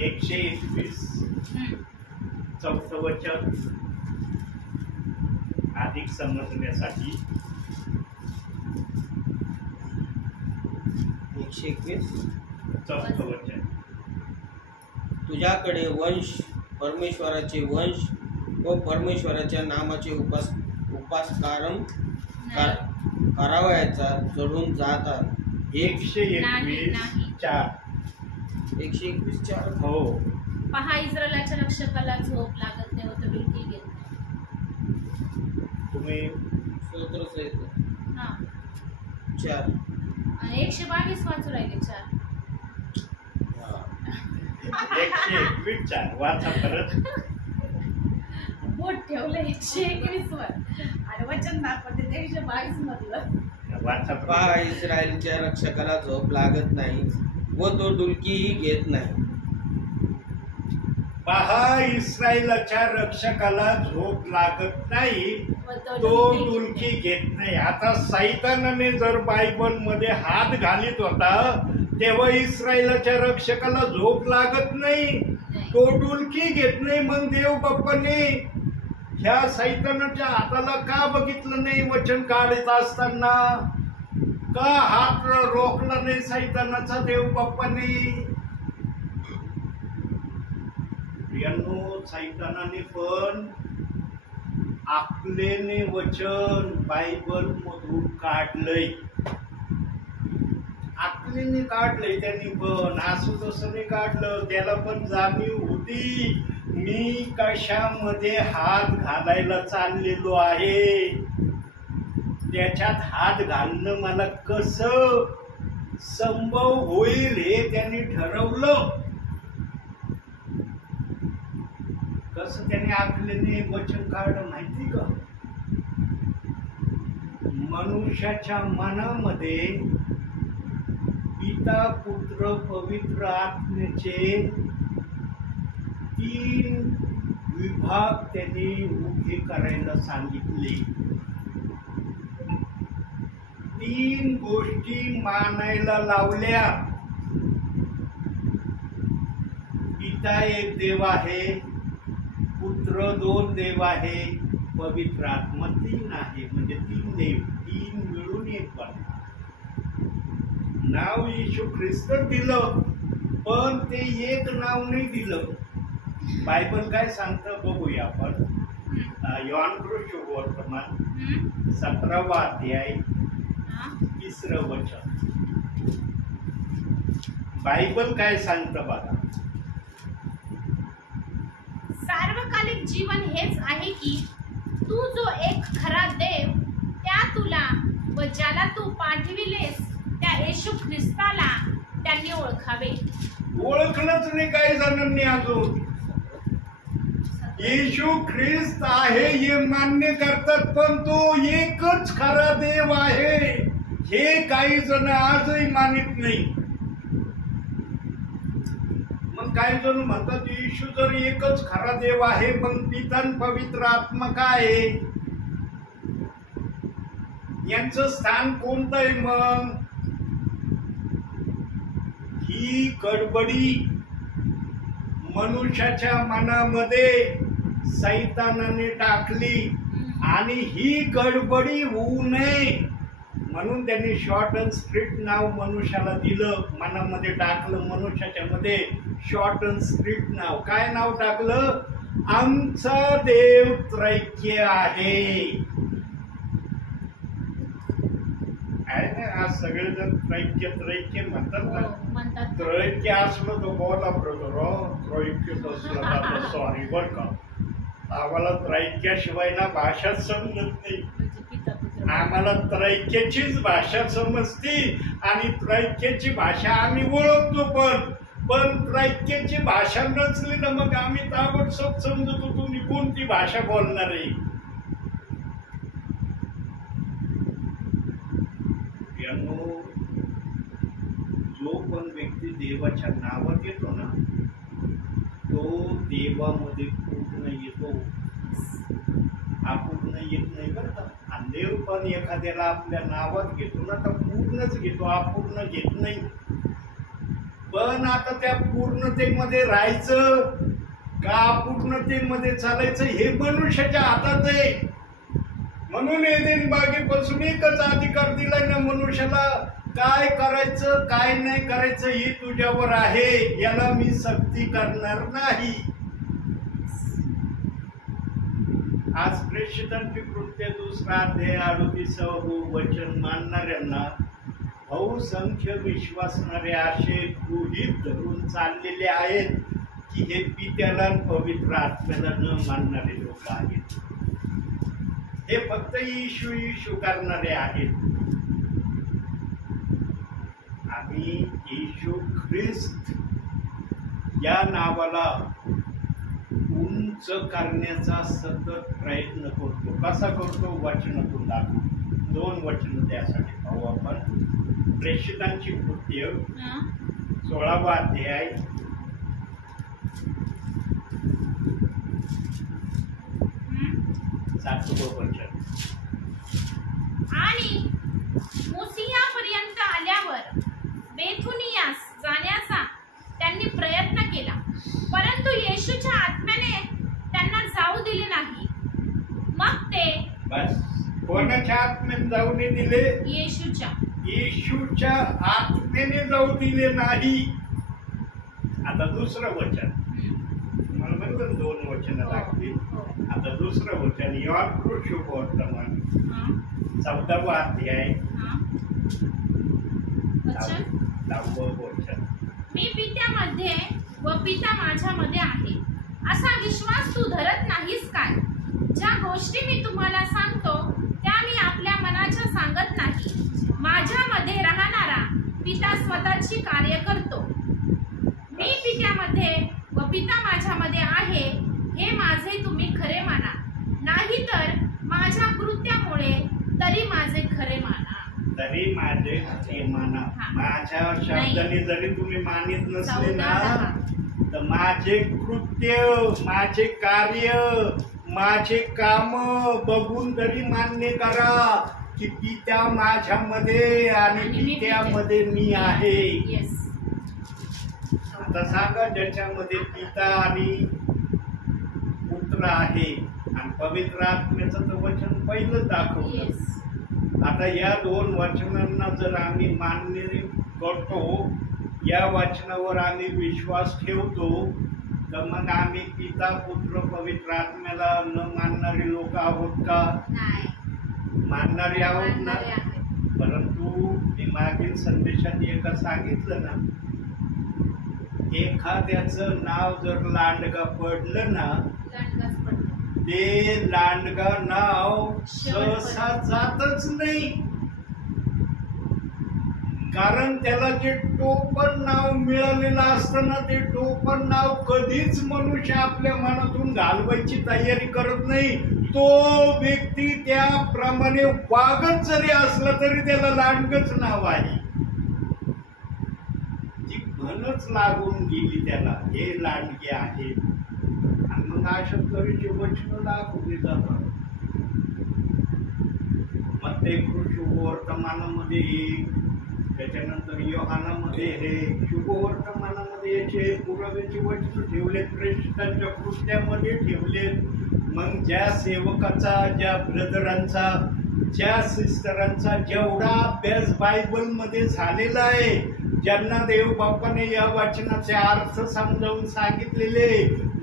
121 4 वचन अधिक समजण्यासाठी. 121 4 वचन. तुझ्याकडे वंश, परमेश्वराचे वंश व परमेश्वराच्या नामाचे उपासकारम करावयाचा चढून जातात. 121:4. 121:4. हो. पहा, इस्रायलाच्या रक्षकाला झोप लागत नाही व तो डुलकी घेत नाही. तुम्ही स्तोत्र संहिता 4 आणि 122 वाचू राहिले. 4 121:4 वाचा परत. बोट ठेवलं 121 वर आणि वचन दाखवते 122 मधलं. पहा, इस्रायलच्या रक्षकाला झोप लागत नाही व तो डुलकीही घेत नाही. पहा, इस्रायलाच्या रक्षकाला झोप लागत नाही, तो डुलकी घेत नाही. आता सैतानाने जर बायबल मध्ये हात घालीत होता तेव्हा इस्रायलाच्या रक्षकाला झोप लागत नाही, तो डुलकी घेत नाही. मग देव बाप्पाने ह्या सैतानाच्या हाताला का बघितलं नाही? वचन काढत असताना का हात रोखला नाही सैतानाचा देव बाप्पाने? प्रियांनो, सैतानाने पण आकलेने वचन बायबल मधून काढलंय. आकलेने काढलंय त्यांनी, पण असं तसं नाही काढलं. त्याला पण जाणीव होती मी कशामध्ये हात घालायला चाललेलो आहे. त्याच्यात हात घालणं मला कसं संभव होईल हे त्यांनी ठरवलं. कसं त्याने आखलेने वचन काढलं माहिती का? मनुष्याच्या मनामध्ये पिता पुत्र पवित्र आत्म्याचे 3 विभाग त्यांनी उभे करायला सांगितले. 3 गोष्टी मानायला लावल्या. पिता एक देव आहे, पुत्र 2 देव आहे, पवित्र आत्मा 3 आहे. म्हणजे 3 देव, 3 मिळून एक बनतात. नाव येशू ख्रिस्त दिलं, पण ते एक नाव नाही दिलं. बायबल काय सांगतं बघूया आपण. योहान सुवर्तमान 17वा अध्याय 3रं वचन. बायबल काय सांगतं बघा. सार्वकालिक जीवन हेच आहे की तू जो एक खरा देव त्या तुला व ज्याला तू पाठविलेस त्या येशू ख्रिस्ताला त्यांनी ओळखावे. ओळखलंच नाही काही जणांनी अजून. येशू ख्रिस्त आहे हे मान्य करतात, पण तो एकच खरा देव आहे हे काही जण आजही मानित नाही. मग काही जण म्हणतात येशू जर एकच खरा देव आहे, पण पिता पवित्र आत्मा काय आहे? यांचं स्थान कोणतं आहे? मग ही गडबडी मनुष्याच्या मनामध्ये सैतानाने टाकली, आणि ही गडबडी होऊ नये म्हणून त्यांनी शॉर्ट अँड स्ट्रीट नाव मनुष्याला दिलं. मनामध्ये टाकलं मनुष्याच्या मध्ये शॉर्ट अँड स्ट्रीट नाव. काय नाव टाकलं? आमचा देव त्रैक्य आहे. आज सगळेजण त्रैक्य त्रैक्य म्हणतात ना. त्रैक्य असलं तर बोला ब्रदर, त्रैक्य असलं सॉरी बर का. आम्हाला त्रैक्याशिवाय ना भाषाच समजत नाही. आम्हाला त्रैक्याचीच भाषा समजती, आणि त्रैक्याची भाषा आम्ही ओळखतो. पण त्रैक्याची भाषा नसली ना मग आम्ही ताबडतोब समजतो तुम्ही कोणती भाषा बोलणार आहे. जो पण व्यक्ती देवाच्या नावात येतो ना तो देवामध्ये पूर्ण येतो. अपूर्ण येत नाही बरं का. आणि देव पण एखाद्याला आपल्या नावात घेतो ना तर पूर्णच घेतो, अपूर्ण घेत नाही. पण आता त्या पूर्णतेमध्ये राहायचं का अपूर्णतेमध्ये चालायचं हे मनुष्याच्या हातात आहे. म्हणून एदेन बागेपासून एकच अधिकार दिलाय ना मनुष्याला, काय करायचं काय नाही करायचं हे तुझ्यावर आहे. याला मी सक्ती करणार नाही. आज प्रेषितांची कृत्य 2रा अध्याय 38वे वचन मानणाऱ्यांना बहुसंख्य विश्वासणारे असे गृहीत धरून चाललेले आहेत की हे पित्याला पवित्र आत्म्याला न मानणारे लोक आहेत. हे फक्त येशू येशू करणारे आहेत. आम्ही येशू ख्रिस्त या नावाला उंच करण्याचा सतत प्रयत्न करतो. कसा करतो? वचनातून दाखवतो. 2 वचन त्यासाठी पाहू आपण. प्रेषितांची कृत्य 16वा अध्याय 7वे वचन. आणि मोसियापर्यंत आल्यावर बेथुनियास जाण्याचा त्यांनी प्रयत्न केला, परंतु येशूच्या आत्म्याने त्यांना जाऊ दिले नाही. मग ते बस कोणाच्या आत्म्याने जाऊ दिले? येशूच्या आत्म्याने जाऊ दिले नाही. आता 2रं वचन. मला बरोबर 2 वचन लागतील. आता आता दुसरं वचन योहान शुभवर्तमान 14वा अध्याय हा. वचन 10वं वचन. मी पित्यामध्ये व पिता माझ्यामध्ये आहे असा विश्वास तू धरत नाहीस काय? ज्या गोष्टी मी तुम्हाला सांगतो त्या मी आपल्या मनाच्या सांगत नाही. माझ्यामध्ये राहणारा पिता स्वतःची कार्य करतो. मी पित्यामध्ये व पिता माझ्यामध्ये आहे हे माझे तुम्ही खरे माना, नाहीतर माझ्या कृत्यामुळे तरी माझे खरे माना. तरी माझे खरे माना. माझ्या शब्दाने जरी तुम्ही मानित नसले ना, तर माझे कृत्य, माझे कार्य, माझे काम बघून तरी मान्य करा की पित्या माझ्यामध्ये आणि पित्यामध्ये मी आहे. येस. आता सांगा, ज्याच्यामध्ये पिता आणि पुत्र आहे आणि पवित्र आत्म्याचं तर वचन पहिलं दाखवलं. येस. आता या दोन वचनांना जर आम्ही मान्य करतो, या वचनावर आम्ही विश्वास ठेवतो, तर मग आम्ही पिता पुत्र पवित्र आत्म्याला न मानणारे लोक आहोत का? नाही. मानणारे आहोत ना. मानणारे आहेत. परंतु मी मागील संदेशात एका सांगितलं ना, एखाद्याचं नाव जर लांडगा पडलं ना, लांडगाच पडतो. ते लांडगा नाव सहसा जातच नाही. कारण त्याला जे टोपण नाव मिळालेलं असतं ना, ते टोपण नाव कधीच मनुष्य आपल्या मनातून घालवायची तयारी करत नाही. तो व्यक्ती त्याप्रमाणे वागत जरी असला तरी त्याला लांडगच नाव आहे. ती म्हणच लागून गेली त्याला, हे लांडगे आहे. आणि मग अशा तऱ्हेचे वचन दाखवले जातात. मग ते शुभवर्तमानामध्ये एक, त्याच्यानंतर योहानामध्ये हे शुभवर्तमानामध्ये याचे पुराव्याचे वचन ठेवलेत, प्रेषितांच्या कृत्यामध्ये ठेवलेत. मग ज्या सेवकाचा, ज्या ब्रदरांचा, ज्या सिस्टरांचा जेवढा अभ्यास बायबलमध्ये झालेला आहे, ज्यांना देव बाप्पाने या वचनाचे अर्थ समजावून सांगितलेले,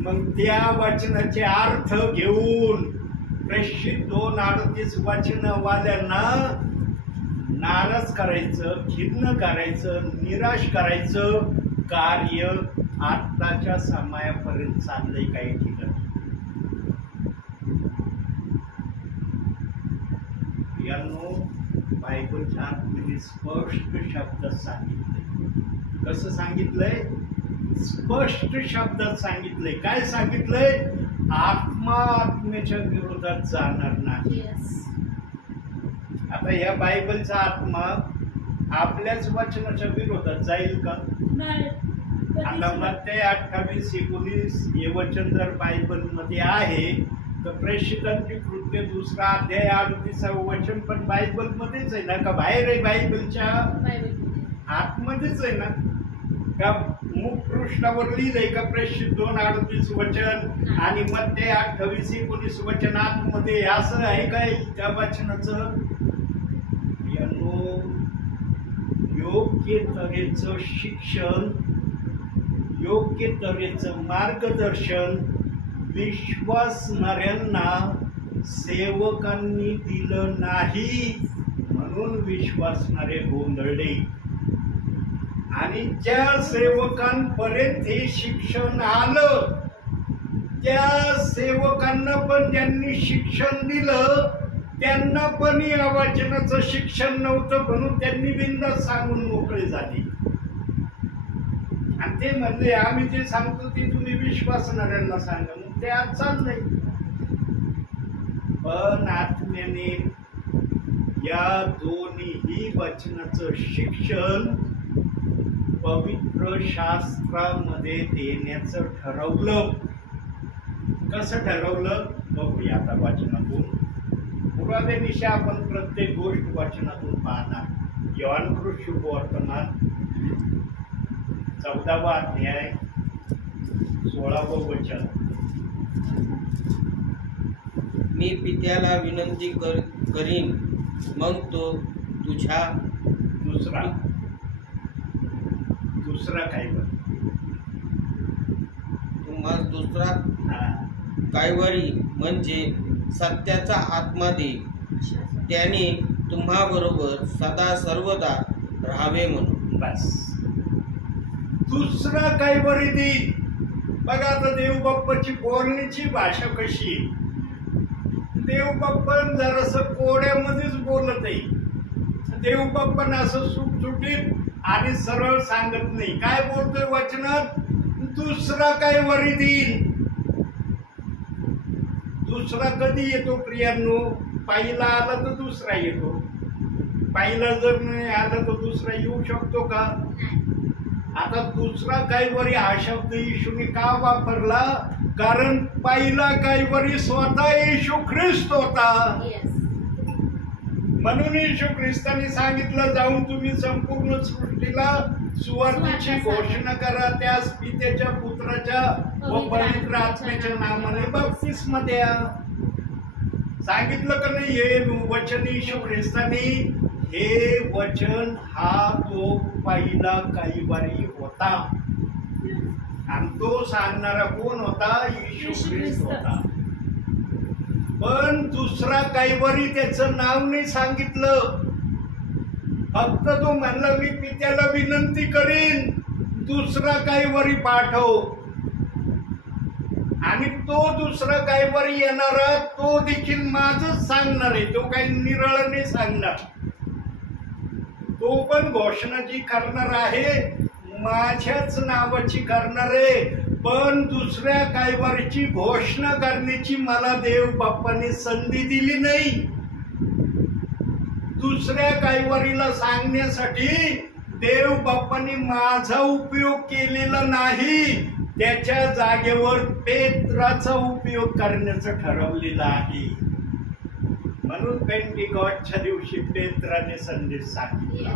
मग त्या वचनाचे अर्थ घेऊन प्रेषित 2:38 वचनवाल्यांना नाराज करायचं, खिन्न करायचं, निराश करायचं कार्य आत्ताच्या समयापर्यंत चाललंय काही ठिकाणी. यांनो, बायबलच्या आतमध्ये स्पष्ट शब्दात सांगितलंय. कसं सांगितलंय? स्पष्ट शब्दात सांगितलंय. काय सांगितलंय? आत्मा आत्म्याच्या विरोधात जाणार नाही. येस. आता या बायबलचा आत्मा आपल्याच वचनाच्या विरोधात जाईल का? नाही. आता मत्ते 28:19 हे वचन जर बायबल मध्ये आहे, तर प्रेषितांची कृत्य 2 अध्याय 38 वचन पण बायबल मध्येच आहे ना, का बाहेर आहे? बायबलच्या आतमध्येच आहे ना. का मुखपृष्ठावर लिहिलंय का प्रेषित 2:38 वचन आणि मत्ते 28:19 वचन आतमध्ये? असं आहे काय त्या वचनाचं? योग्य तऱ्हेचं शिक्षण, योग्य तऱ्हेचं मार्गदर्शन विश्वासणाऱ्यांना सेवकांनी दिलं नाही, म्हणून विश्वासणारे गोंधळले. आणि ज्या सेवकांपर्यंत हे शिक्षण आलं, त्या सेवकांना पण ज्यांनी शिक्षण दिलं, त्यांना पण या वचनाचं शिक्षण नव्हतं, म्हणून त्यांनी बिनधास्त सांगून मोकळे झाले. आणि ते म्हणले, आम्ही जे सांगतो ते तुम्ही विश्वासणाऱ्यांना सांगा. मग ते आज चाललंय. पण आत्म्याने या दोन्ही वचनाचं शिक्षण पवित्र शास्त्रामध्ये देण्याचं ठरवलं. कसं ठरवलं बघूया आता वचनातून. पुराव्याविषयी आपण प्रत्येक गोष्ट वचनातून पाहणार. योहान शुभवर्तमान 14वा अध्याय 16वं वचन. मी पित्याला विनंती करीन, मग तो तुझ्या दुसरा काय बघ तुम्हाला दुसरा कायवरी म्हणजे सत्याचा आत्मा देईल, त्याने तुम्हाबरोबर सदा सर्वदा राहावे म्हणून. बस, दुसरा कायवरी देईल. बघा आता देवबाप्पाची बोलण्याची भाषा कशी आहे. देवबाप्पन जरासं कोड्यामध्येच बोलत आहे. देवबाप्पन असं सुटसुटीत आणि सरळ सांगत नाही. काय बोलतोय वचनात? दुसरा कायवरी देईल. दुसरा कधी येतो प्रियांनो? पहिला आला तर दुसरा येतो. पहिला जर नाही आला तर दुसरा येऊ शकतो का? आता दुसरा कायवरी हा शब्द येशूने का वापरला? कारण पहिला कायवरी स्वतः येशू ख्रिस्त होता. म्हणून येशू ख्रिस्ताने सांगितलं, जाऊन तुम्ही संपूर्ण सृष्टीला सुवार्तेची घोषणा करा, त्यास पित्याच्या, पुत्राच्या व पवित्र आत्म्याच्या नावाने बप्तिस्मा द्या. सांगितलं का नाही? हे वचन येशू ख्रिस्ताने, हे वचन हा तो पहिला कायवरी होता. आणि तो सांगणारा कोण होता? येशू ख्रिस्त होता. पण दुसरा कायवरी त्याचं नाव नाही सांगितलं. फक्त तो म्हणला, मी पित्याला विनंती करीन, दुसरा कायवरी पाठव. आणि तो दुसरा कायवरी येणारा तो देखील माझच सांगणार आहे. तो काही निरळ नाही सांगणार. तो पण घोषणा जी करणार आहे माझ्याच नावाची करणार आहे. पण दुसऱ्या कायवरीची घोषणा करण्याची मला देव बाप्पाने संधी दिली नाही. दुसऱ्या कायवरीला सांगण्यासाठी देव बाप्पाने माझा उपयोग केलेला नाही. त्याच्या जागेवर पेत्राचा उपयोग करण्याचं ठरवलेलं आहे. म्हणून पेंटिकॉस्टच्या दिवशी पेत्राने संदेश सांगितला.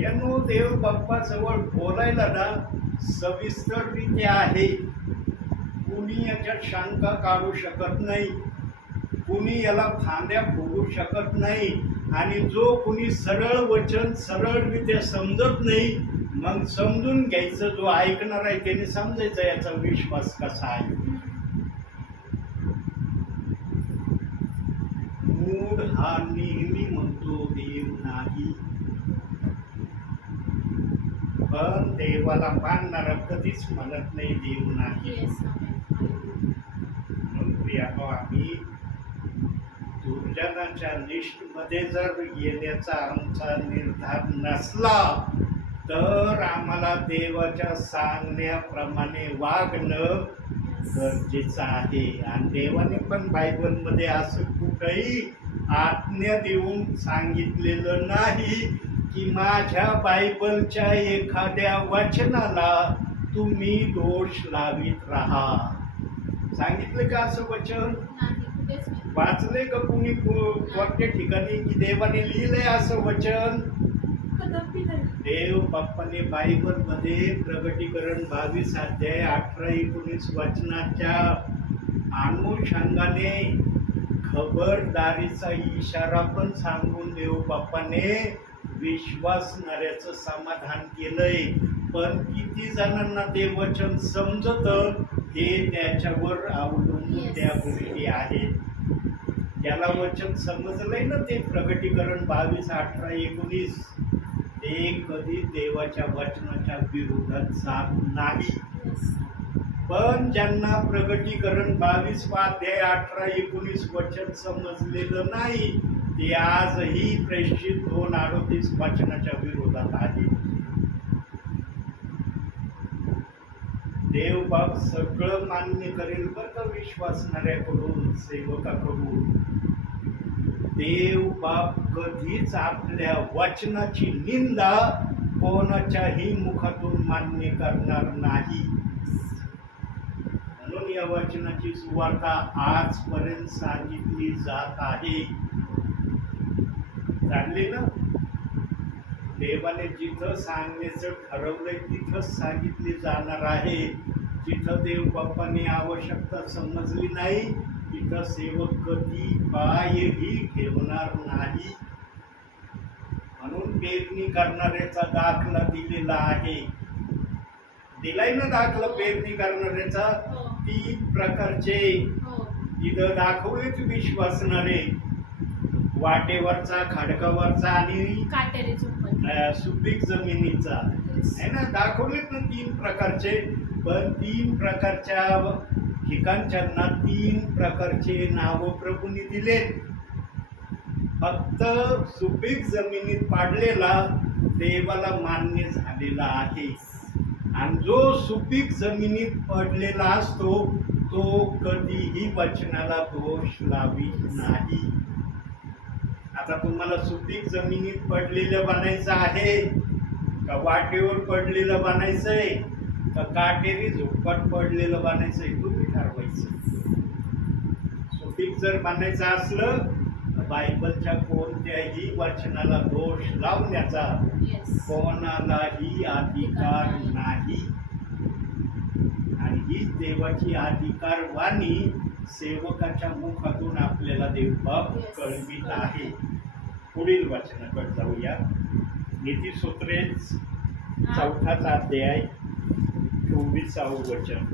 यानो देव बाप्पा जवळ बोलायला ना सविस्तररित्या आहे. कुणी याच्यात शंका काढू शकत नाही, कुणी याला फांद्या फोडू शकत नाही. आणि जो कुणी सरळ वचन सरळरित्या समजत नाही, मग समजून घ्यायचं. जो ऐकणार आहे त्याने समजायचं याचा विश्वास कसा आहे. मूढ हा नेहमी म्हणतो देव नाही, पण देवाला मानणारा कधीच म्हणत नाही देव नाही. म्हणून प्रियानो, आम्ही दुर्जनाच्या लिस्ट मध्ये जर येण्याचा आमचा निर्धार नसला तर आम्हाला देवाच्या सांगण्याप्रमाणे वागणं गरजेचं आहे. आणि देवाने पण बायबलमध्ये असं कुठेही आज्ञा देऊन सांगितलेलं नाही की माझ्या बायबलच्या एखाद्या वचनाला तुम्ही दोष लावित राहा. सांगितलं का असं वचन? वाचले का कुणी कोणत्या ठिकाणी की देवाने लिहिलंय असं वचन? देव बाप्पाने बायबल मध्ये प्रगटीकरण 22 अध्याय 18-19 वचनाच्या अनुषंगाने खबरदारीचा इशारा पण सांगून देव बाप्पाने विश्वासणाऱ्याचं समाधान केलंय. पण किती जणांना ते वचन समजत हे त्याच्यावर अवलंबून त्या गोष्टी आहेत. त्याला वचन समजलंय ना ते प्रगटीकरण 22, 18, 19, ते कधी देवाच्या वचनाच्या विरोधात जात नाही. पण ज्यांना प्रगटीकरण 22 अध्याय 18-19 वचन समजलेलं नाही ते आजही प्रेषित 2:38 वचनाच्या विरोधात आहे. देव बाप सगळं मान्य करेल बरं का विश्वासणाऱ्याकडून, सेवकाकडून. देव बाप कधीच आपल्या वचनाची निंदा कोणाच्याही मुखातून मान्य करणार नाही. म्हणून या वचनाची सुवार्ता आजपर्यंत सांगितली जात आहे. जाणली ना? देवाने जिथं सांगण्याचं ठरवलंय तिथंच सांगितली जाणार आहे. जिथं देव बाप्पाने आवश्यकता समजली नाही तिथं सेवक कधी पायही ठेवणार नाही. म्हणून पेरणी करणाऱ्याचा दाखला दिलेला आहे. दिलाय ना दाखला पेरणी करणाऱ्याचा हो 3 प्रकारचे हो इथं दाखवलेच विश्वासणारे, वाटेवरचा, खडकावरचा आणि काटेरी झोपट. सुपीक जमिनीचा आहे ना, दाखवलेत ना 3 प्रकारचे. पण 3 प्रकारच्या ठिकाणच्यांना 3 प्रकारचे नाव प्रभूंनी दिलेत. फक्त सुपीक जमिनीत पाडलेला देवाला मान्य झालेला आहे, आणि जो सुपीक जमिनीत पडलेला असतो तो कधीही वचनाला दोष लावित नाही. आता तुम्हाला सुपीक जमिनीत पडलेलं बनायचं आहे का वाटेवर पडलेलं बनायचंय का काटेरी झोपट पडलेलं बनायचंय, तुम्ही ठरवायचं. सुपीक जर बनायचं असलं तर बायबलच्या कोणत्याही वचनाला दोष लावण्याचा येस कोणालाही अधिकार नाही. आणि हीच देवाची अधिकार वाणी सेवकाच्या मुखातून आपल्याला देवबाप Yes. कळवित आहे. पुढील वचनाकडे जाऊया. नीतिसूत्रे 4थाच अध्याय 24वे वचन.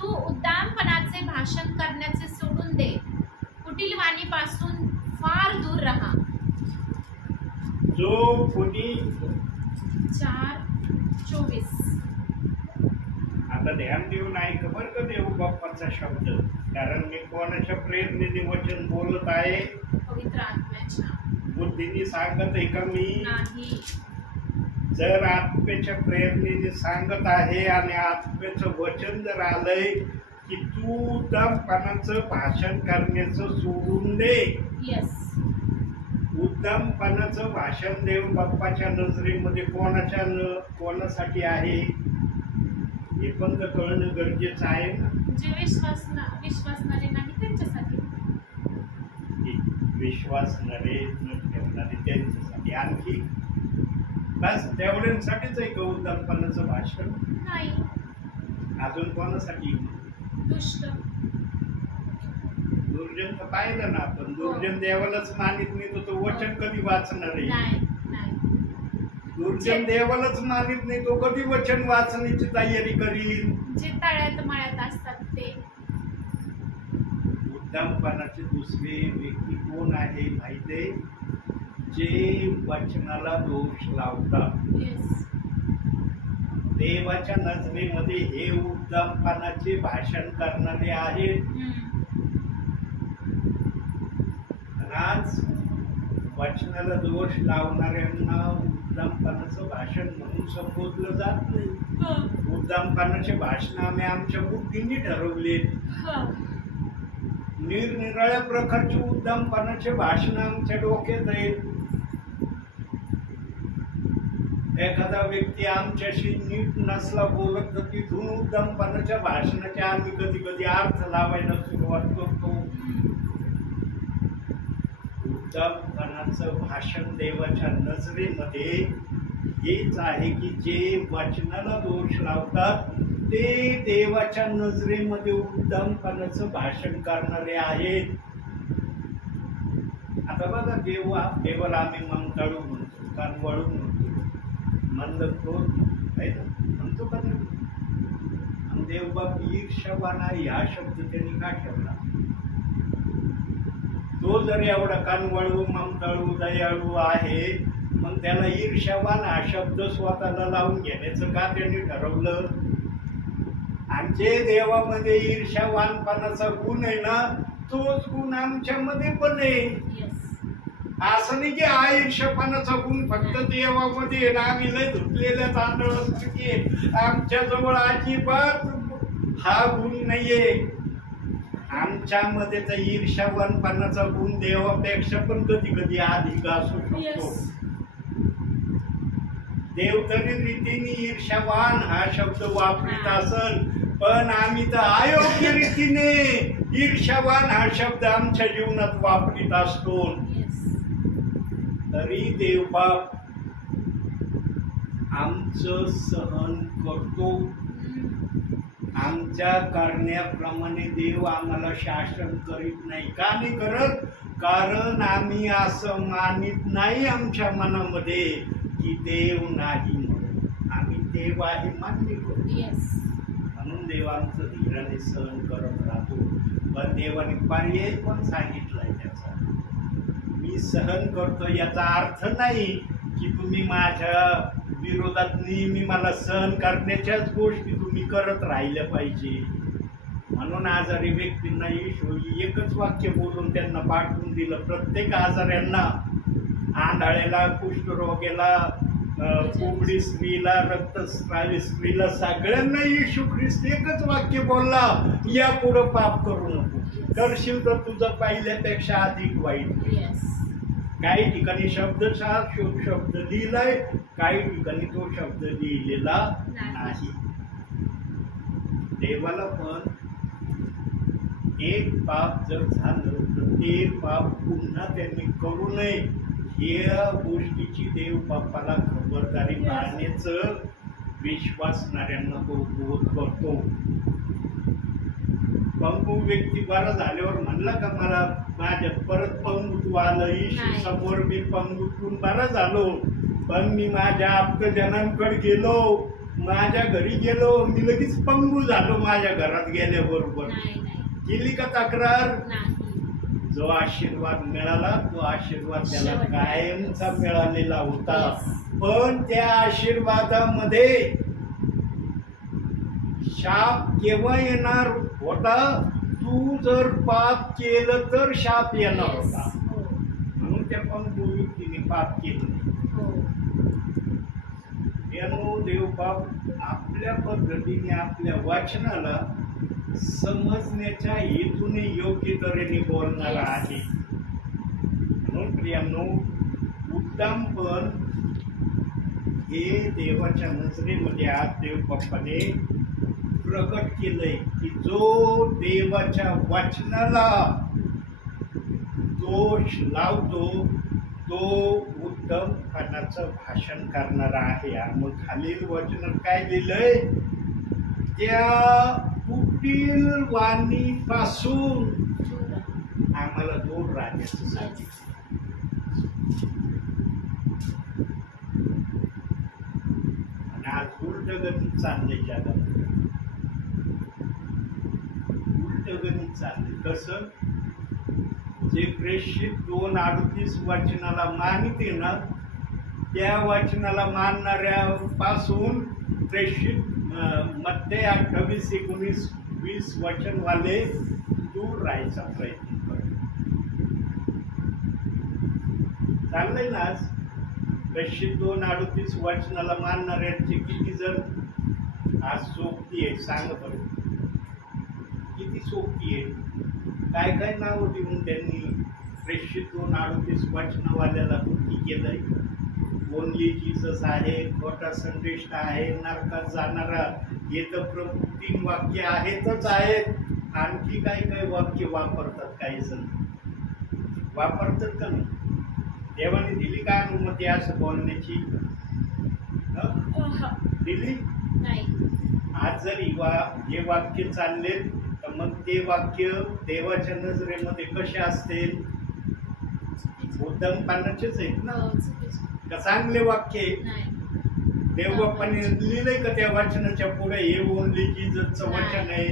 तू उद्दामपणाचे भाषण करण्याचे सोडून दे, कुटील वाणीपासून फार दूर राहा. जो कोणी 4:24. आता ध्यान देऊन ऐक बरं का देवबापाचा शब्द, कारण मी कोणाच्या प्रेरणेने वचन बोलत आहे, पवित्र आत्म्याच्या बुद्धीने सांगत आहे का मी? नाही. जर आत्म्याच्या प्रेरणेने सांगत आहे आणि आत्म्याचं वचन जर आलंय की तू उद्दामपणाचं भाषण करण्याचं सोडून दे. येस उद्दामपणाचं भाषण देव बाप्पाच्या नजरेमध्ये कोणासाठी आहे हे पण तर कळणं गरजेचं आहे ना. जे विश्वासणारे नाही त्यांच्यासाठी. विश्वासणारे न ठेवणारे त्यांच्यासाठी. आणखी बस तेवढ्यांसाठीच आहे का उद्दामपणाचं भाषण? नाही. अजून कोणासाठी? दुष्ट दुर्जन तर पाहिलं ना आपण. दुर्जन देवालाच मानित नाही तो वचन कधी वाचणार आहे? नाही नाही. दुर्जन देवालाच मानित नाही तो कधी वचन वाचण्याची तयारी करील? जे तळ्यात मळ्यात असतात ते. उद्दामपणाचे दुसरे व्यक्ती कोण आहे माहितीये? जे वचनाला दोष लावतात. येस देवाच्या नजरेमध्ये हे उद्दामपणाचे भाषण करणारे आहेत. आज वचनाला दोष लावणाऱ्यांना उद्दामपणाचं भाषण म्हणून संबोधलं जात नाही. उद्दामपणाचे भाषण आम्ही आमच्या बुद्धीने ठरवले. निरनिराळ्या प्रकारचे उद्दामपणाचे भाषण आमच्या डोक्यात आहेत. एखादा व्यक्ती आमच्याशी नीट नसला बोलत तर तिथून उद्दामपणाच्या भाषणाचे आम्ही कधी कधी अर्थ लावायला सुरुवात करतो. उद्दामपणाचं भाषण देवाच्या नजरेमध्ये हेच आहे की जे वचनाला दोष लावतात ते देवाच्या नजरेमध्ये उद्दामपणाचं भाषण करणारे आहेत. आता बघा देवाला आम्ही मंताळू म्हणतो, कानवळू म्हणतो, मंदक्रोध म्हणतो का नाही? आणि देवबाप ईर्ष्यावान ह्या शब्द त्यांनी का ठेवला? तो जर एवढा कानवळू, ममताळू, दयाळू आहे, मग त्याला ईर्ष्यावान हा शब्द स्वतःला लावून घेण्याचं का त्यांनी ठरवलं? आणि जे देवामध्ये ईर्ष्यावानपणाचा गुण आहे ना, तोच गुण आमच्यामध्ये पण आहे. असं नाही की हा ईर्ष्यापणाचा गुण फक्त देवामध्ये ना, आम्ही लय धुतलेल्या तांदळासारखे आमच्या जवळ अजिबात हा गुण नाहीये. आमच्यामध्ये तर ईर्ष्यावानपणाचा गुण देवापेक्षा पण कधी कधी अधिक असू शकतो. देव तरी रीतीने ईर्ष्यावान हा शब्द वापरत असल, पण आम्ही तर अयोग्य रीतीने ईर्ष्यावान हा शब्द आमच्या जीवनात वापरीत असतो. तरी देवबाप आमचं सहन करतो. आमच्या करण्याप्रमाणे देव आम्हाला शासन करीत नाही. का नाही करत? कारण आम्ही असं मानित नाही आमच्या मनामध्ये की देव नाही म्हणून. आम्ही देव आहे मान्य करतो. म्हणून देव आमचं धीराने सहन करत राहतो. पण देवाने पर्याय पण सांगितलाय त्याचा. मी सहन करतो याचा अर्थ नाही की तुम्ही माझ्या विरोधात नेहमी मला सहन करण्याच्याच गोष्टी तुम्ही करत राहिल्या पाहिजे. म्हणून आजारी व्यक्तींना येशू एकच वाक्य बोलून त्यांना पाठवून दिलं. प्रत्येक आजाऱ्यांना, आंधळ्याला, कुष्ठरोग्याला, कोंबडी स्त्रीला, रक्तस्रावी स्त्रीला, सगळ्यांना येशू ख्रिस्त एकच वाक्य बोलला, या पुढं पाप करू नको. करशील तर तुझं पहिल्यापेक्षा अधिक वाईट. काही ठिकाणी शब्दशः शब्द लिहिलाय, काही ठिकाणी तो शब्द लिहिलेला नाही. देवाला पण एक पाप जर झालं तर ते पाप पुन्हा त्यांनी करू नये या गोष्टीची देव बाप्पाला खबरदारी पाळण्याचं विश्वासणाऱ्यांना तो बोध करतो. पंगू व्यक्ती बरा झाल्यावर म्हणला का मला माझ्यात परत पंगुत्व आलं, येशू समोर मी पंगुतून बरा झालो, पण मी माझ्या आप्तजनांकडे गेलो, माझ्या घरी गेलो, मी लगेच पंगू झालो माझ्या घरात गेल्याबरोबर. केली का तक्रार? जो आशीर्वाद मिळाला तो आशीर्वाद त्याला कायमचा मिळालेला होता. पण त्या आशीर्वादामध्ये शाप केव्हा येणार होता? तू जर पाप केलं तर शाप येणार होता. म्हणून त्या पंगू व्यक्तीने पाप केलं. देव बाप आपल्या पद्धतीने आपल्या वाचनाला समजण्याच्या हेतूने योग्य तऱ्हेने बोलणार आहे. म्हणून प्रियांनो, उत्तमपण हे देवाच्या नजरेमध्ये आज देव बाप्पाने प्रकट केलंय की जो देवाच्या वचनाला दोष लावतो तो उत्तमपणाचं भाषण करणारा आहे. आणि मग खालील वचनात काय लिहिलंय? त्या कुटील वाणीपासून आम्हाला दूर राहण्याचं सांगितलं. आणि आज उलट गणित चाललंय जगात. उलट गणित चाललंय. कसं? जे प्रेषित 2:38 वचनाला मानते ना, त्या वचनाला मानणाऱ्या पासून प्रेषित मत्ते 28:19-20 वचनवाले दूर राहायचा प्रयत्न करतात. चाललंय ना आज. प्रेषित 2:38 वचनाला मानणाऱ्यांचे किती जण आज सोबती आहे? सांग बरं, किती सोबती आहे? काय काय नाव देऊन त्यांनी प्रेषित 2:38 वचनवाल्याला कृती केलंय. ओनली जीसस आहे, खोटा संदेश आहे, नरकात जाणारा, हे तर प्रभू 3 वाक्य आहेतच आहेत. आणखी काही काही वाक्य वापरतात. काही जण वापरतात का नाही? देवाने दिली का अनुमती असं बोलण्याची? दिली नाही. आज जर हे वाक्य चालले तर मग ते वाक्य देवाच्या नजरेमध्ये कसे असतील? उत्तमपणाचेच आहेत ना. का चांगले वाक्य? देवबाप्पाने लिहिलंय का त्या वचनाच्या पुढे हे ओनली जीससचं वचन आहे,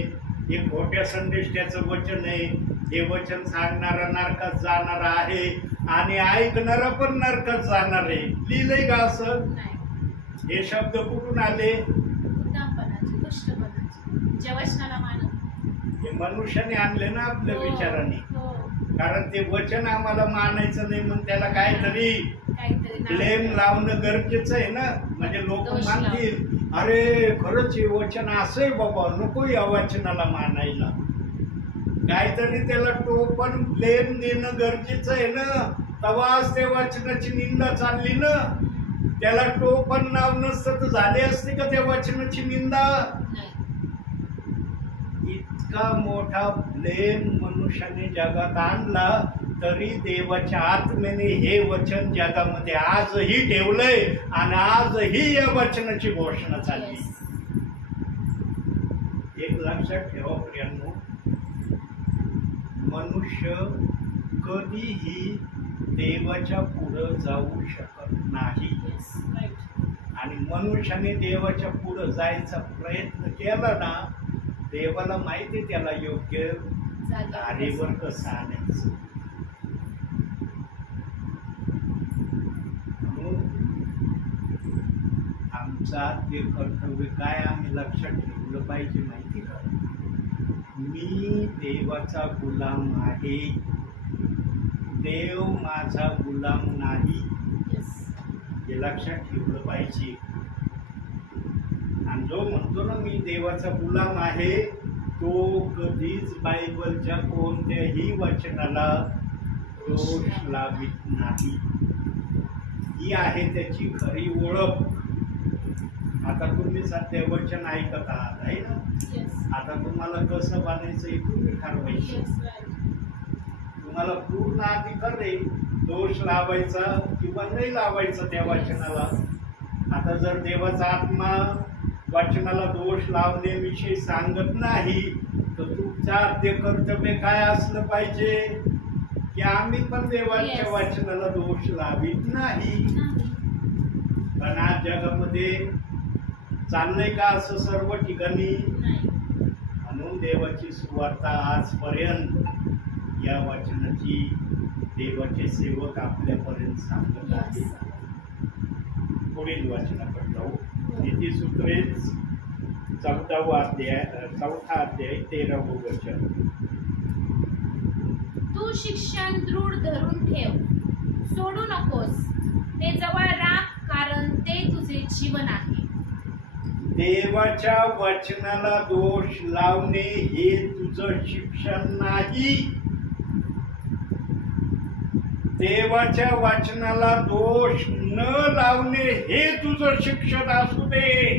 हे खोट्या संदेशाचं वचन आहे, हे वचन सांगणारा नरकात जाणारा आहे आणि ऐकणारा पण नरकात जाणार आहे? लिहिलंय का असं? हे शब्द कुठून आले? हे मनुष्याने आणले ना आपल्या विचाराने. कारण ते वचन आम्हाला मानायचं नाही म्हणून त्याला काहीतरी ब्लेम लावणं गरजेचं आहे ना. म्हणजे लोक मानतील, अरे खरंच हे वचन असं आहे बाबा, नको या वचनाला मानायला. काहीतरी त्याला टोपण ब्लेम देणं गरजेचं आहे ना. तेव्हाच त्या वचनाची निंदा चालली ना. त्याला टोपण नाव नसतं तर झाले असते का त्या वचनाची निंदा? इतका मोठा ब्लेम मनुष्याने जगात आणला तरी देवाच्या आत्म्याने हे वचन जगामध्ये आजही ठेवलंय आणि आजही या वचनाची घोषणा चालली. एक लक्षात ठेवा प्रियांनो, मनुष्य कधीही देवाच्या पुढं जाऊ शकत नाही. आणि मनुष्याने देवाच्या पुढं जायचा प्रयत्न केला ना, देवाला माहिती त्याला योग्य धारेवर कसं आणायचं. म्हणून आमचा ते कर्तव्य काय आम्ही लक्षात ठेवलं पाहिजे माहिती का, मी देवाचा गुलाम आहे, देव माझा गुलाम नाही, हे लक्षात ठेवलं पाहिजे. आणि जो म्हणतो ना मी देवाचा गुलाम आहे, तो कधीच बायबलच्या कोणत्याही वचनाला दोष लावित नाही. ही आहे त्याची खरी ओळख. आता तुम्ही सध्या वचन ऐकत आहात आहे ना, आता तुम्हाला कसं बनायचं हे तुम्ही ठरवायचं. तुम्हाला पूर्ण अधिकार आहे दोष लावायचा किंवा नाही लावायचा त्या वचनाला. आता जर देवाचा आत्मा वचनाला दोष लावण्याविषयी सांगत नाही, तर तुमचं आद्य कर्तव्य काय असलं पाहिजे की आम्ही पण देवाच्या वचनाला दोष लावित नाही. पण आज जगामध्ये चाललंय का असं सर्व ठिकाणी. म्हणून देवाची सुवार्ता आजपर्यंत या वचनाची देवाचे सेवक आपल्यापर्यंत सांगत आहेत. पुढील वचनाकडे जाऊ. नीतिसूत्रे 14वा अध्याय 4था अध्याय 13वं वचन. तू शिक्षण दृढ धरून ठेव, सोडू नकोस, ते जवळ राख, कारण ते तुझे जीवन आहे. देवाच्या वचनाला दोष लावणे हे तुझं शिक्षण नाही. देवाच्या वचनाला दोष न लावणे हे तुझं शिक्षण असू दे.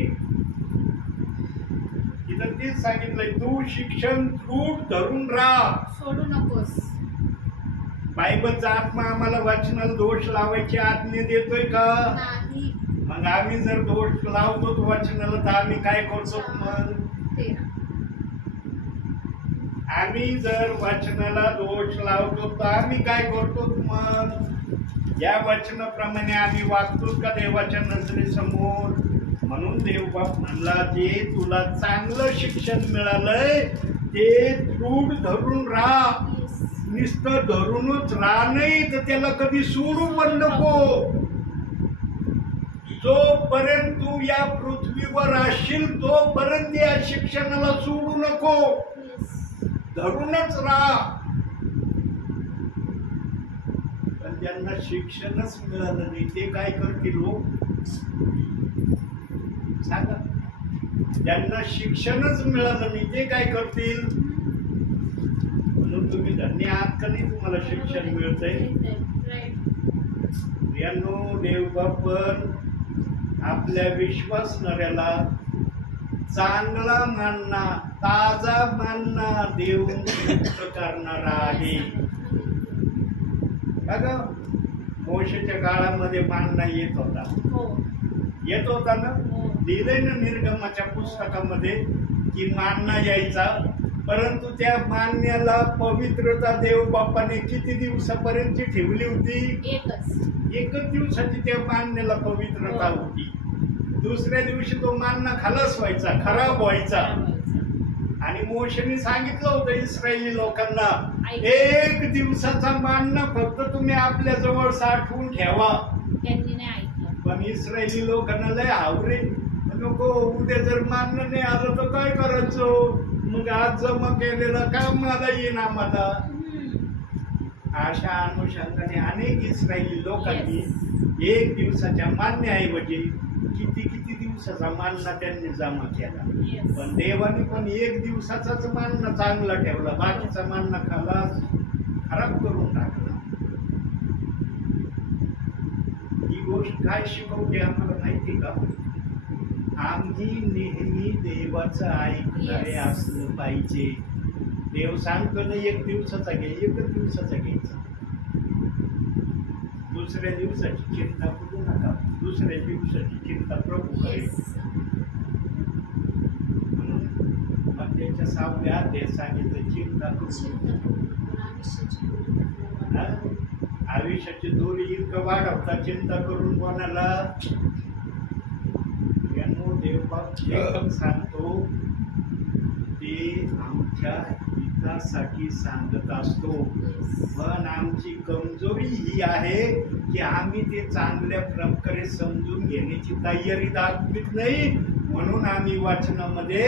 इथं तेच सांगितलंय, तू शिक्षण दृढ धरून राहा, सोडू नकोस. बायबलचा आत्मा आम्हाला वचनाला दोष लावायची आज्ञा देतोय का? नाही. मग आम्ही जर दोष लावतो वचनाला तर आम्ही काय करतो? मग आम्ही जर वचनाला दोष लावतो तर आम्ही काय करतो? मग या वचनाप्रमाणे आम्ही वागतो का देवाच्या नजरेसमोर? म्हणून देवबाप म्हणला, जे तुला चांगलं शिक्षण मिळालंय ते दृढ धरून राहा. नुसतं धरूनच राहा नाही तर त्याला कधी सोडू पण नको. जोपर्यंत तू या पृथ्वीवर असशील तोपर्यंत या शिक्षणाला सोडू नको, धरूनच राहा. पण ज्यांना शिक्षणच मिळालं नाही ते काय करतील लोक? सांगा. ज्यांना शिक्षणच मिळालं नाही ते काय करतील? म्हणून तुम्ही धन्य आहात का नाही तुम्हाला शिक्षण मिळतंय? प्रियांनो, देवबाप पण आपल्या विश्वासणाऱ्याला चांगला मानना, ताजा मानना देऊन करणारा आहे. बघा, मोशेच्या काळामध्ये मानना येत होता, येत होता ना. लिहिलंय ना निर्गमाच्या पुस्तकामध्ये की मानना यायचा, परंतु त्या मान्याला पवित्रता देव बापाने किती दिवसापर्यंत ठेवली होती? एकच दिवसाची त्या मान्याला पवित्रता होती. दुसऱ्या दिवशी तो मान्ना खलास व्हायचा, खराब व्हायचा. आणि मोशेने सांगितलं होतं इस्रायली लोकांना, एक दिवसाचा मान्ना फक्त तुम्ही आपल्या जवळ साठवून ठेवा. त्यांनी नाही ऐकलं. पण इस्रायली लोकांना लय हावरे, नको उद्या जर मान्य नाही आलं तर काय करायचं? मग आज जमा केलेलं काम मला येईन आम्हाला. अशा अनुषंगाने अनेक इस्रायली लोकांनी एक दिवसाच्या मान्याऐवजी किती किती दिवसाचा मानना त्यांनी जमा केला. पण देवाने पण एक दिवसाचाच मानना चांगला ठेवला, बाकीचा मानना खराब करून टाकला. ही गोष्ट काय शिकवते आम्हाला माहिती का? आम्ही नेहमी देवाचं ऐकणारे असलं पाहिजे. देव सांगतो ना एक दिवसाचा घे, एकच दिवसाचा घ्यायचा. दुसऱ्या दिवसाची चिंता करू नका, दुसऱ्या दिवसाची चिंता प्रभू करेल. मग त्याच्या 6व्या अध्यायात सांगितलं चिंता करू चिंता करू नको, आयुष्याची गोडी वाढवा. आयुष्याची दोरी इतकं वाढवता चिंता करून कोणाला यानो देवबाप जे पण सांगतो ते आमच्या हितासाठी सांगत असतो. पण आमची कमजोरी ही आहे की आम्ही ते चांगल्या प्रकारे समजून घेण्याची तयारी दाखवित नाही, म्हणून आम्ही वाचनामध्ये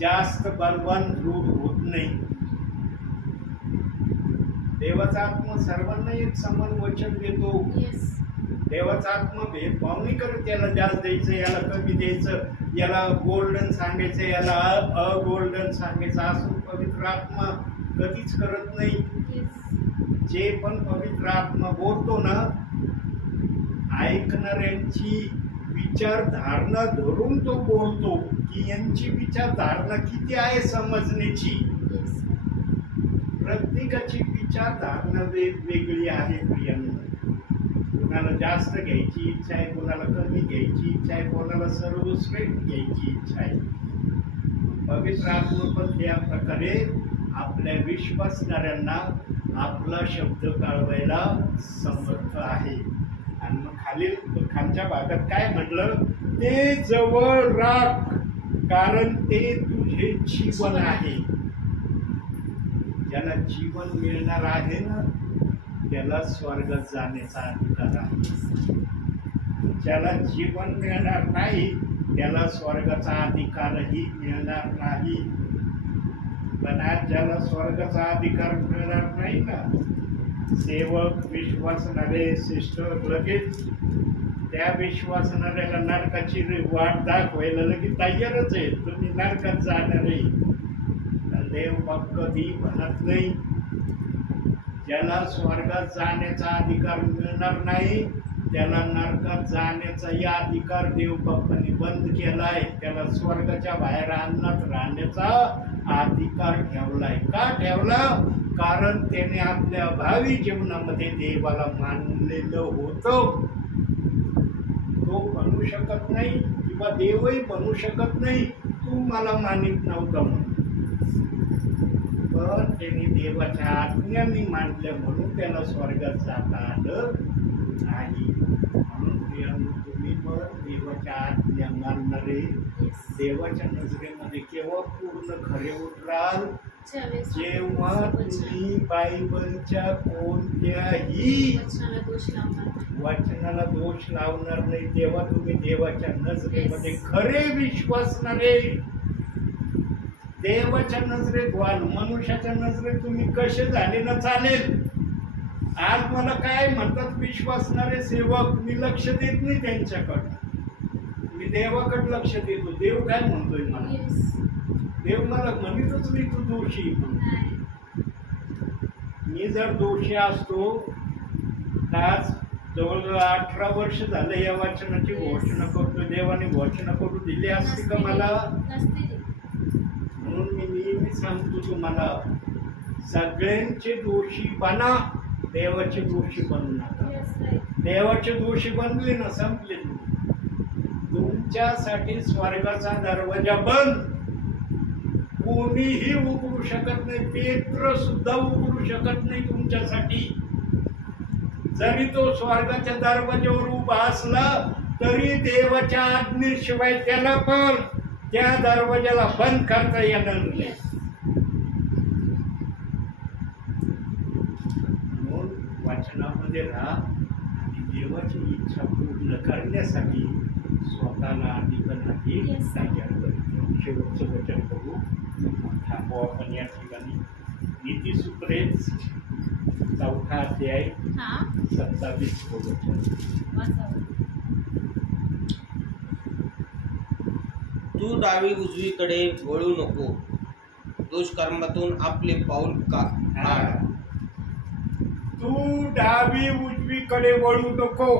जास्त बलवान दृढ होत नाही. देवाचा आत्मा सर्वांना एक समान वचन देतो. देवाचा आत्मा भेदभाव नाही करत, याला जास्त द्यायचं, याला कमी द्यायचं, याला गोल्डन सांगायचं, याला अगोल्डन सांगायचं, असं पवित्र आत्मा कधीच करत नाही. जे पण पवित्र आत्मा बोलतो ना, ऐकणाऱ्यांची विचारधारणा धरून तो बोलतो की यांची विचारधारणा किती आहे समजण्याची. प्रत्येकाची विचारधारणा वेगवेगळी आहे. प्रियांनो, कोणाला जास्त घ्यायची इच्छा आहे, कोणाला कमी घ्यायची इच्छा आहे, कोणाला सर्वश्रेष्ठ घ्यायची इच्छा आहे. पवित्र आत्मा पण त्या प्रकारे आपल्या विश्वासणाऱ्यांना आपला शब्द कळवायला समर्थ आहे. आणि मग खालच्या भागात काय म्हटलं, ते जवळ राख कारण ते तुझे जीवन आहे. ज्याला जीवन मिळणार आहे ना, त्याला स्वर्गात जाण्याचा अधिकार आहे. ज्याला जीवन मिळणार नाही त्याला स्वर्गाचा अधिकारही मिळणार नाही. पण आज ज्याला स्वर्गाचा अधिकार मिळणार नाही ना, सेवक विश्वासणारे सिस्टर लगेच त्या विश्वासणाऱ्याला नरकाची वाट दाखवायला लगेच तयारच आहे. तुम्ही नरकात जाणार आहे. देव बाप कधी म्हणत नाही ज्याला स्वर्गात जाण्याचा अधिकार मिळणार नाही त्याला नरकात जाण्याचाही अधिकार देव बाप्पांनी बंद केलाय. त्याला स्वर्गाच्या बाहेर अन्नात राहण्याचा अधिकार ठेवलाय. का ठेवला? कारण त्याने आपल्या भावी जीवनामध्ये देवाला मानलेलं होतं. तो बनू शकत नाही किंवा देवही बनू शकत नाही, तू मला मानित नव्हता म्हणून. पण त्यांनी देवाच्या आज्ञांनी मानल्या म्हणून त्याला स्वर्गात जाता आलं नाही. म्हणून तुम्ही पण देवाच्या आज्ञा मानणारे देवाच्या नजरेमध्ये केव्हा पूर्ण खरे उतराल? जेव्हा तुम्ही बायबलच्या कोणत्याही वचनाला दोष लावणार नाही, तेव्हा तुम्ही देवाच्या नजरेमध्ये खरे विश्वासणारे देवाच्या नजरेत व्हाल. मनुष्याच्या नजरेत तुम्ही कसे झाले ना चालेल. आज मला काय म्हणतात विश्वासणारे सेवक, मी लक्ष देत नाही त्यांच्याकडे, मी देवाकडे लक्ष देतो. देव काय म्हणतोय मला? देव मला म्हणतच नाही तू दोषी. मी जर दोषी असतो तर आज जवळजवळ 18 वर्ष झालं या वचनाची घोषणा करतो. देवाने घोषणा करू दिली असती का मला? म्हणून मी नेहमी सांगतो तुम्हाला, सगळ्यांचे दोषी बना, देवाचे दोषी बनू नका. देवाचे दोषी बनले ना संपले. तुमच्यासाठी स्वर्गाचा दरवाजा बंद. कोणीही उघडू शकत नाही. पेत्र सुद्धा उघडू शकत नाही तुमच्यासाठी. जरी तो स्वर्गाच्या दरवाज्यावर उभा असला तरी देवाच्या आज्ञेशिवाय त्याला पण त्या दरवाजाला बंद करता येणार नाही. म्हणून वचनामध्ये राहा आणि देवाची इच्छा पूर्ण करण्यासाठी स्वतःला अधिक तयार करू. शेवटचं वचन करू थांबू आपण या ठिकाणी. नीतिसूत्रे 4 अध्याय 27 वचन. तू डावी उजवीकडे वळू नको, दुष्कर्मातून आपले पाऊल का. तू डावी उजवीकडे वळू नको.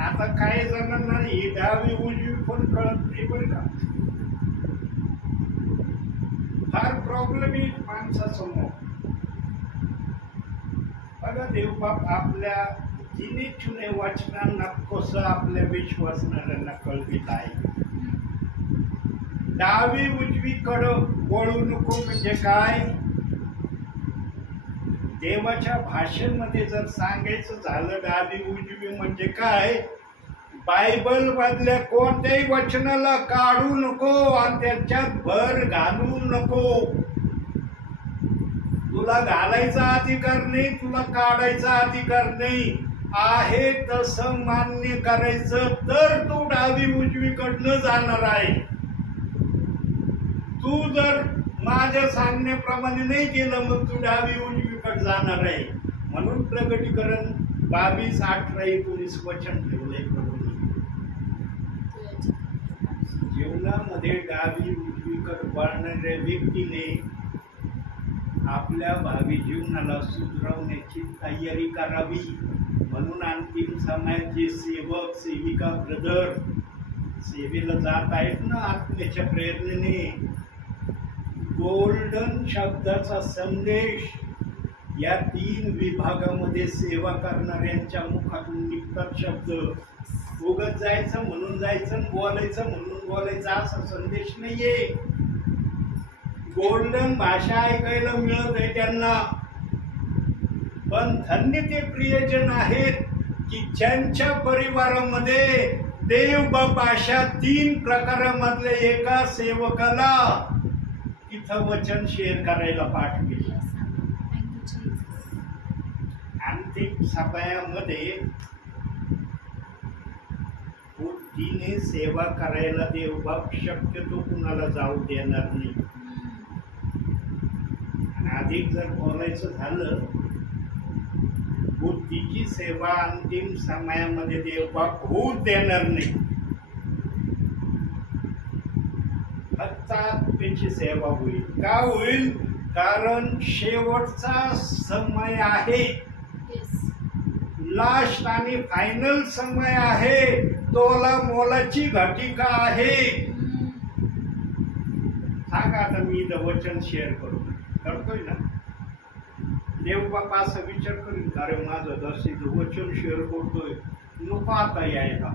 आता काही जणांना ही डावी उजवी पण कळत नाही बरं का. फार प्रॉब्लेम आहे माणसासमोर. बघा देवबाप आपल्या जिने चुने वचनांना कसं आपल्या विश्वासणाऱ्यांना कळवित आहे. डावी उजवीकडं वळू नको म्हणजे काय? देवाच्या भाषेमध्ये जर सांगायचं झालं डावी उजवी म्हणजे काय, बायबल मधल्या कोणत्याही वचनाला काढू नको आणि त्याच्यात भर घालू नको. तुला घालायचा अधिकार नाही, तुला काढायचा अधिकार नाही. आहे तसं मान्य करायचं तर तू डावी उजवीकडनं जाणार आहे. तू जर माझ्या सांगण्याप्रमाणे नाही केलं मग तू डावी उजवीकडे जाणार आहे. म्हणून प्रगटीकरण 22:18-19 वचन ठेवलंय प्रभूने. जीवनामध्ये डावी उजवीकडे वळणाऱ्या व्यक्तीने आपल्या भावी जीवनाला सुधरवण्याची तयारी करावी. म्हणून अंतिम समाजाचे सेवक सेविका ब्रदर सेवेला जात आहेत ना आत्म्याच्या प्रेरणेने. गोल्डन शब्दाचा संदेश या 3 विभागामध्ये सेवा करणाऱ्यांच्या मुखातून निघतात शब्द. उगत जायचं म्हणून जायचं, बोलायचं म्हणून बोलायचं असा संदेश नाहीये. गोल्डन भाषा ऐकायला मिळत आहे त्यांना. पण धन्य ते प्रियजन आहेत की ज्यांच्या परिवारामध्ये देव बाप अशा 3 प्रकारामधल्या एका सेवकाला तिथं वचन शेअर करायला पाठविले. अंतिम सभायामध्ये बुद्धीने सेवा करायला देवबाप शक्यतो कुणाला जाऊ देणार नाही. अधिक जर बोलायचं झालं, बुद्धीची सेवा अंतिम समयामध्ये देवबाप होऊ देणार नाही. फक्त आत्म्याची सेवा होईल. का होईल? कारण शेवटचा समय आहे, लास्ट आणि फायनल समय आहे. तोला मोलाची घटिका आहे. सांगा आता मी वचन शेअर करतोय ना, देवबाप असा विचार करीन अरे माझं दर्शित वचन शेअर करतोय नको आता यायला.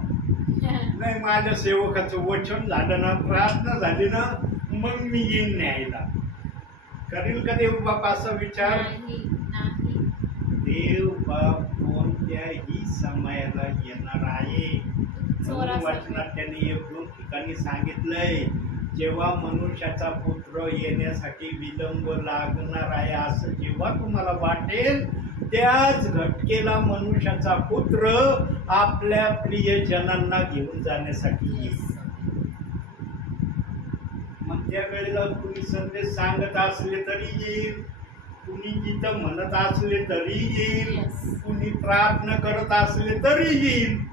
नाही, माझ्या सेवकाचं वचन झालं ना, प्रार्थना झाली ना, मग मी येईन न्यायला. करील का देवबाप असा विचार? देवबाप कोणत्याही समयाला येणार आहे. वचनात त्यांनी 1-2 ठिकाणी सांगितलंय, जेव्हा मनुष्याचा पुत्र येण्यासाठी विलंब लागणार आहे असं जेव्हा तुम्हाला वाटेल त्याच घटकेला मनुष्याचा पुत्र आपल्या प्रियजनांना घेऊन जाण्यासाठी येईल. मग त्या वेळेला कुणी संदेश सांगत असले तरी येईल, कुणी जिथं म्हणत असले तरी येईल, कुणी प्रार्थना करत असले तरी येईल.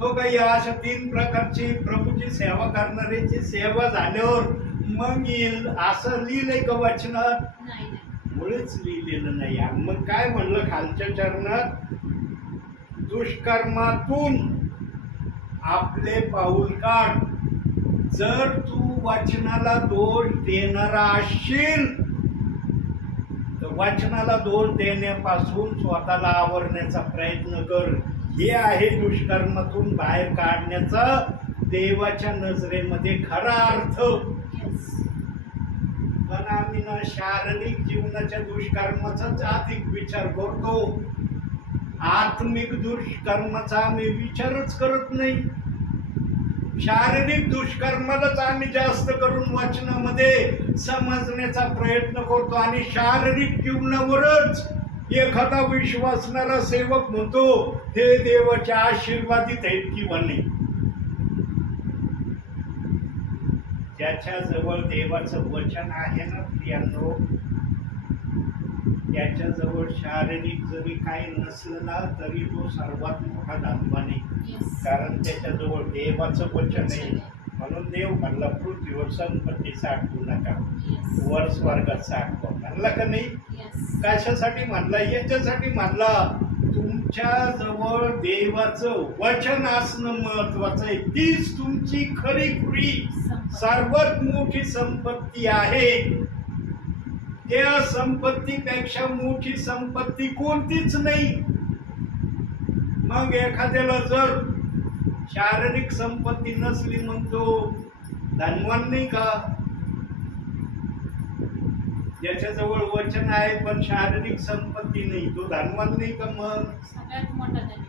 तो काही अशा 3 प्रकारची प्रभूची सेवा करणाऱ्याची सेवा झाल्यावर मग येईल असं लिहिलंय का वचनात? मुळेच लिहिलेलं नाही. मग काय म्हणलं खालच्या चरणात? दुष्कर्मातून आपले पाऊल काढ. जर तू वचनाला दोष देणारा असशील तर वचनाला दोष देण्यापासून स्वतःला आवरण्याचा प्रयत्न कर. हे आहे दुष्कर्मातून बाहेर काढण्याचा देवाच्या नजरेमध्ये खरा अर्थ. पण आम्ही ना शारीरिक जीवनाच्या दुष्कर्माचाच अधिक विचार करतो, आत्मिक दुष्कर्माचा आम्ही विचारच करत नाही. शारीरिक दुष्कर्मालाच आम्ही जास्त करून वचनामध्ये समजण्याचा प्रयत्न करतो आणि शारीरिक जीवनावरच एखादा विश्वासणारा सेवक म्हणतो हे देवाच्या आशीर्वादित आहेत किंवा नाही. ज्याच्याजवळ देवाचं वचन आहे ना प्रियांनो, त्याच्याजवळ शारीरिक जरी काही नसलं ना तरी तो सर्वात मोठा धनवान आहे. कारण त्याच्याजवळ देवाचं वचन आहे. म्हणून देव म्हणला पृथ्वीवर संपत्ती साठवू नका, वर स्वर्गात साठवा. म्हणला का नाही? कशासाठी म्हणला? याच्यासाठी म्हणला तुमच्या जवळ देवाचं वचन असणं महत्वाचं आहे. तीच तुमची खरी सर्वात मोठी संपत्ती आहे. त्या संपत्तीपेक्षा मोठी संपत्ती कोणतीच नाही. मग एखाद्याला जर शारीरिक संपत्ती नसली म्हणतो धनवान नाही का? ज्याच्याजवळ वचन आहे पण शारीरिक संपत्ती नाही तो धनवान नाही का? मग सगळ्यात मोठा धनी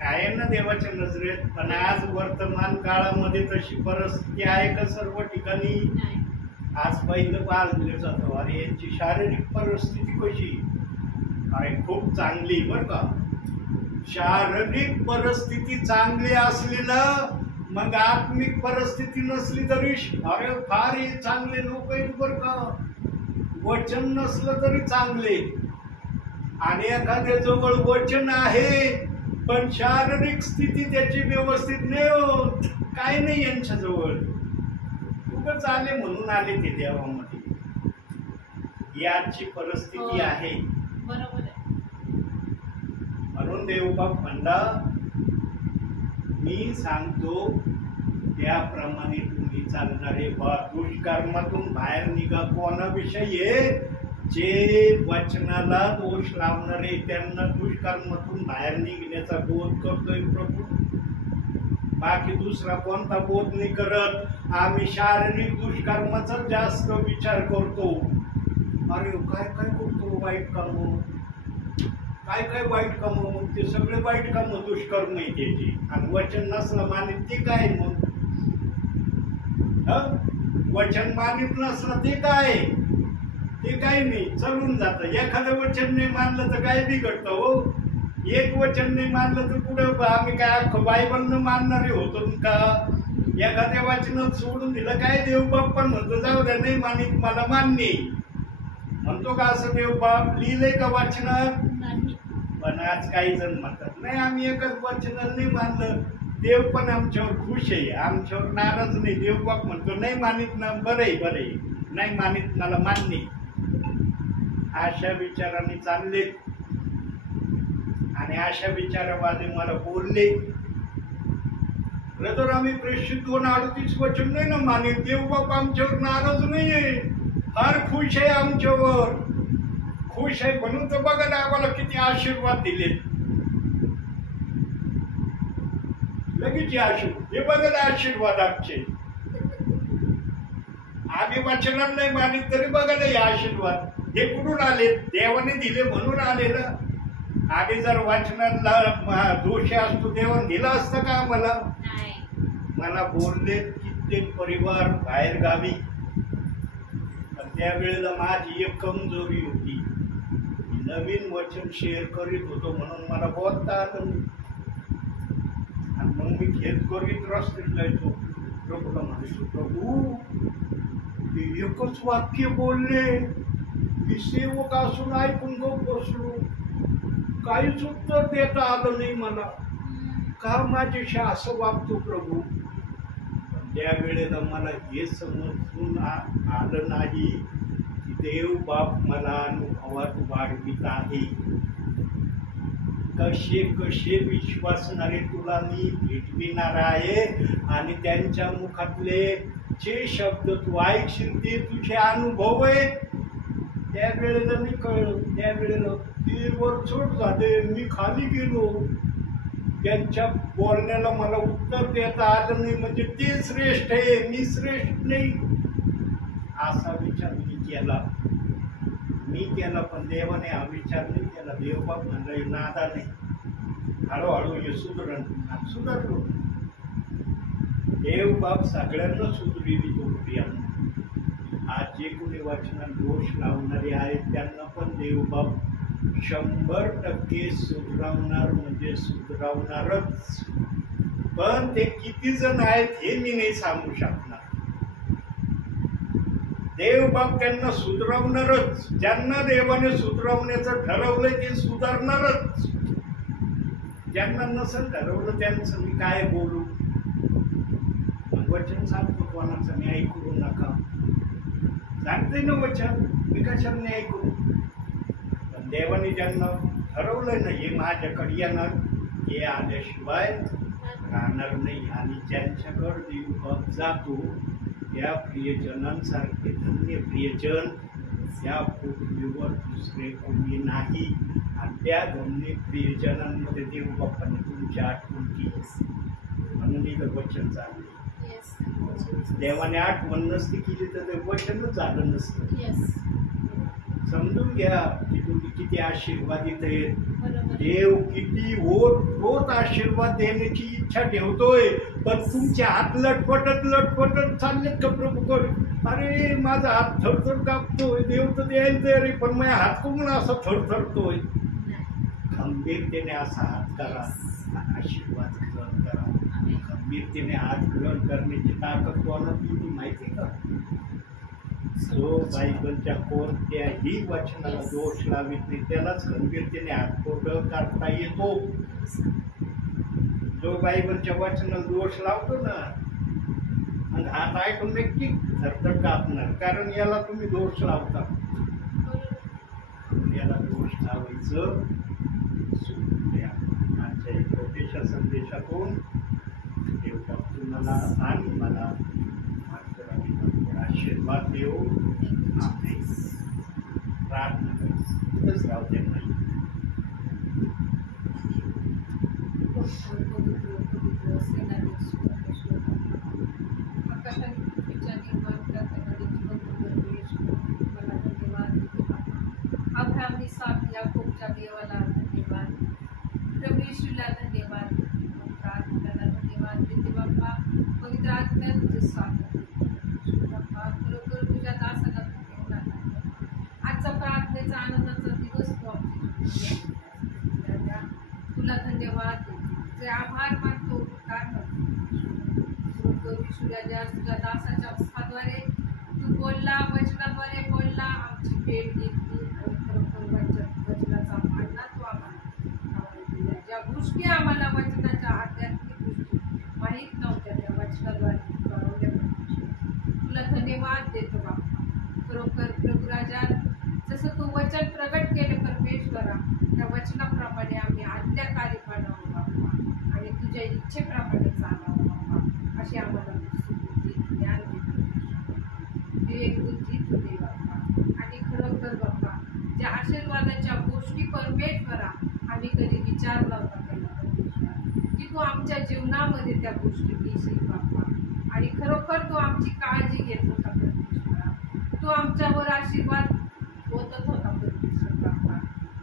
आहे ना देवाच्या नजरेत. पण आज वर्तमान काळामध्ये तशी परिस्थिती आहे का सर्व ठिकाणी? नाही. आज पहिलं पाहिलं जातं अरे यांची शारीरिक परिस्थिती कशी? अरे खूप चांगली बर का. शारीरिक परिस्थिती चांगली असली ना मग आत्मिक परिस्थिती नसली तरी अरे फार चांगले लोक आहेत बर का. वचन नसलं तरी चांगले. आणि एखाद्या जवळ वचन आहे पण शारीरिक स्थिती त्याची व्यवस्थित नाही होत. काय नाही यांच्याजवळ. उगाच आले म्हणून आले ते देवामध्ये. ही आजची परिस्थिती आहे. बरोबर आहे. म्हणून देवबाप म्हणला मी सांगतो त्याप्रमाणे तुम्ही चालणारे बा. दुष्कर्मातून बाहेर निघा. कोणाविषयी? जे वचनाला दोष लावणारे त्यांना दुष्कर्मातून बाहेर निघण्याचा बोध करतोय प्रभू. बाकी दुसरा कोणता बोध नाही करत. आम्ही शारीरिक दुष्कर्माचा जास्त विचार करतो. अरे काय काय करतो वाईट काम, काय काय वाईट काम. मग ते सगळे वाईट काम दुष्कर्म आहे त्याची. आणि वचन नसलं मानित ते काय? मग वचन मानित नसलं ते काय? ते काही नाही, चलून जात. एखादं वचन नाही मानलं तर काय बिघडतं हो. एक वचन नाही मानलं तर पुढं आम्ही काय बायबल न मानणारे होतो का? एखाद्या वचनात सोडून दिलं काय? देवबाप पण म्हणतो जाऊ द्या नाही मानित मला मान्य म्हणतो का? असं देवबाप लिहिलंय का वचनात? पण आज काही जण म्हणतात नाही आम्ही एकच वचनाला नाही मानलं. देव पण आमच्यावर खुश आहे, आमच्यावर नाराज नाही. देवबाप म्हणतो नाही मानित ना बरं आहे नाही मानित मला मान्य. अशा विचाराने चालले आणि अशा विचारावादी मला बोलले ब्रदर आम्ही प्रेषित 2:38 वचन नाही ना मानित. देवबाप आमच्यावर नाराज नाहीये, फार खुश आहे आमच्यावर. खुश आहे म्हणून तर बघा ना आम्हाला किती आशीर्वाद दिले. लगेच आशीर्वाद हे बघा ना आशीर्वाद आमचे. आम्ही वचनाला नाही मानित तरी बघा ना हे आशीर्वाद. हे कुठून आले? देवाने दिले म्हणून आले ना. आम्ही जर वाचनाला दोषी असतो देवाने दिला असतं का आम्हाला? मला बोलले कित्येक परिवार बाहेर गावी. पण त्यावेळेला माझी एक कमजोरी होती. नवीन वचन शेअर करीत होतो म्हणून मला बोलता आलं नाही. आणि मग मी खेद करीत रस्त्यात जायचो. प्रभूला म्हणायचो प्रभू एकच वाक्य बोलले, मी सेवक असून ऐकून गप बसलो, काहीच उत्तर देता आलं नाही मला. का माझ्याशी असं वागतो प्रभू? त्यावेळेला मला हे समजून आलं नाही की देव बाप मला अनुभवात वाढवित आहे. कसे कसे विश्वासणारे तुला मी भेटविणार आहे आणि त्यांच्या मुखातले जे शब्द तू ऐकशील ते तुझे अनुभव आहेत. त्यावेळेला मी कळलं. त्यावेळेला तीरवर चोट झाले, मी खाली गेलो. त्यांच्या बोलण्याला मला उत्तर देता आलं नाही. म्हणजे ते श्रेष्ठ आहे, मी श्रेष्ठ नाही असा विचार मी केला. पण देवाने हा विचार नाही केला. देवबाप म्हणलं नादा नाही, हळूहळू हे सुधारलो. देवबाप सगळ्यांना सुधरवितो प्रियांना. आज जे कोणी वाचनात दोष लावणारे आहेत त्यांना पण देवबाप 100% सुधरवणार म्हणजे सुधरवणारच. पण ते किती जण आहेत हे मी नाही सांगू शकणार. देवबाप त्यांना सुधरवणारच. ज्यांना देवाने सुधरवण्याचं ठरवलंय ते सुधारणारच. ज्यांना नसेल ठरवलं त्यांचं मी काय बोलू? वचन सांगतो कोणाचं न्याय करू नका. सांगते ना वचन, मी कशाला न्याय करू? पण देवाने ज्यांना ठरवलंय ना हे माझ्याकडे येणार, हे आल्याशिवाय राहणार नाही. आणि ज्यांच्याकडे देव जातो त्या प्रियजनांसारखे धन्य प्रियजन या पृथ्वीवर दुसरे कोणी नाही. आणि त्या धन्य प्रियजनांमध्ये देवबापाने तुमची आठवण केली. म्हणून इथं वचन चाललं. Yes. Jesus. देवाने आठवण नसती केली तर ते वचनच झालं नसतं. Yes. समजून घ्या की तुम्ही किती आशीर्वादित आहेत. बरोबर. देव किती ओत आशीर्वाद देण्याची इच्छा ठेवतोय, पण तुमचे हात लटपटत चाललेत का प्रभूकडे. अरे माझा हात थरथर कापतोय, देव तर द्यायला तयार आहे, पण माझ्या हात कोण असा थरथरतोय. गंभीरतेने असा हात करा, आशीर्वाद ग्रहण करा. गंभीरतेने हात ग्रहण करण्याची ताकद कोणाला ती माहिती का? जो बायबलच्या कोणत्याही वचनाला दोष लावित नाही त्यालाच गंभीरतेने हात पुढं करता येतो. जो बायबलच्या वचनाला दोष लावतो ना, मग हात ऑटोमॅटिक थरथर कापणार, कारण याला तुम्ही दोष लावता. याला दोष लावायचं सोडून द्या. आजच्या छोट्याशा संदेशातून देव तुम्हाला आणि मला आशीर्वाद देऊ. प्रार्थना करतच राहू दे. अब्राहम इसाक याकूबच्या देवाला धन्यवाद. प्रभू येशूला धन्यवाद. प्रार्थनेला धन्यवाद देते बाप्पा. पवित्र आत्म्यात तुझे स्वागत बाप्पा. खरोखर तुझ्या दासाला धन्यवाद. आजचा प्रार्थनेचा आनंदाचा दिवस तू आमच्या तुला धन्यवाद. तुझे आभार मानतो. विशुराजा तुझ्या दासाच्या मुखाद्वारे तू बोलला, वचनाद्वारे बोलला, आमची भेट घेतली आणि खरोखर वचनाचा मानला तू आम्हाला दिल्या. ज्या गोष्टी आम्हाला वचनाच्या आध्यात्मिक गोष्टी माहीत नव्हत्या त्या वचनाद्वारे कळवल्या. तुला धन्यवाद देतो बाप्पा. खरोखर प्रभू राजा, जसं तू वचन प्रगट केलं परमेश्वरा, त्या वचनाप्रमाणे आम्ही आज्ञाकारी बनावं बाप्पा आणि तुझ्या इच्छेप्रमाणे चालावं बाप्पा. अशी आम्हाला ज्ञान एक बुद्धी तू दे बाप्पा. आणि खरोखर बाप्पा, ज्या आशीर्वादाच्या गोष्टी परमेश्वरा आम्ही कधी विचार नव्हता केला परमेश्वरा, की तू आमच्या जीवनामध्ये त्या गोष्टी घेशील बाप्पा. आणि खरोखर तू आमची काळजी घेत होता परमेश्वरा. तू आमच्यावर आशीर्वाद होतच होता परमेश्वर बाप्पा.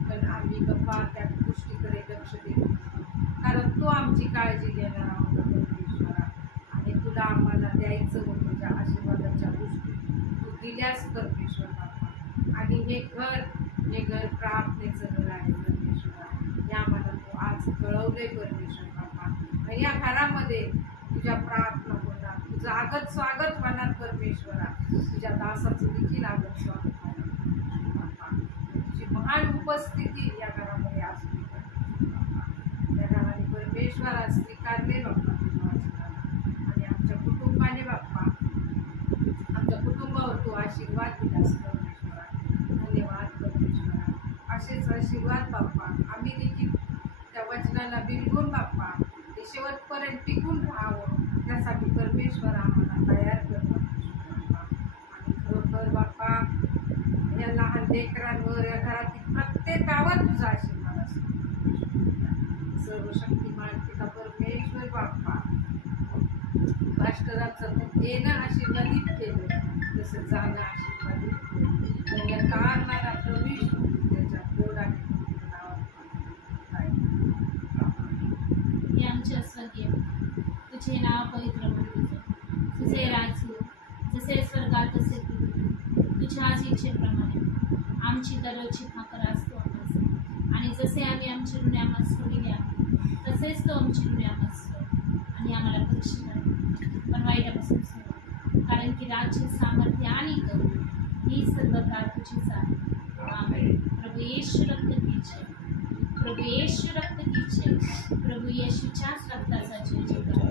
पण आम्ही बाप्पा त्या गोष्टीकडे लक्ष देत होतो, कारण तू आमची काळजी घेणार आहोत परमेश्वरा. आणि तुला आम्हाला द्यायचं होतं त्या आशीर्वादाच्या गोष्टी तू दिल्यास परमेश्वर बाप्पा. आणि हे घर प्रार्थनेचं घर आहे परमेश्वरा. हे आम्हाला तू आज कळवलंय परमेश्वर बाप्पा. आणि या घरामध्ये तुझ्या प्रार्थना होणार, तुझं आगत स्वागत होणार परमेश्वरा. तुझ्या दासाचं देखील आगत स्वागत होणार बाप्पा. तुझी महान उपस्थिती या घरामध्ये असली या घराने परमेश्वरा स्वीकारले बाप्पा तुझ्या वचनाला. आणि आमच्या कुटुंबाने बाप्पा, आमच्या कुटुंबावर तू आशीर्वाद दिलास परमेश्वरा. धन्यवाद परमेश्वरा. असेच आशीर्वाद बाप्पा आम्ही देखील त्या वचनाला बिलगून बाप्पा ते शेवटपर्यंत टिकून राहावं, त्यासाठी परमेश्वर आम्हाला तयार कर बाप्पा. आणि खरोखर बाप्पा, या लहान लेकरांवर, या घरातील प्रत्येकावर तुझा आशीर्वाद असतो. सर्व शक्तिमान पिता परमेश्वर बाप्पा, राष्ट्राचं येणं आशीर्वादित केलं, तसं जाणं आशीर्वादित केलं. त्यांना कारणारा प्रवेश त्याच्या गोडाने हे आमच्या स्वर्गीय, तुझे नाव पवित्र मानले. तुझे राज्य जसे स्वर्गात तसे पृथ्वी. तुझ्याच इच्छेप्रमाणे आमची दररोजची भाकर आज तू आम्हाला, आणि जसे आम्ही आमची ऋणे आम्हाला सोडली आहे तसेच तो आमची ऋणे आम्हाला सोड. आणि आम्हाला परीक्षित आहे पण वाईटापासून सोड, कारण की राज्य, सामर्थ्य आणि गौरव ही सर्व काळ तुझीच आहे. आमेन. प्रभू येशू रक्त की जय. प्रभू येशू रक्त की जय. प्रभू येशूच्याच रक्ताचा जय जयकार.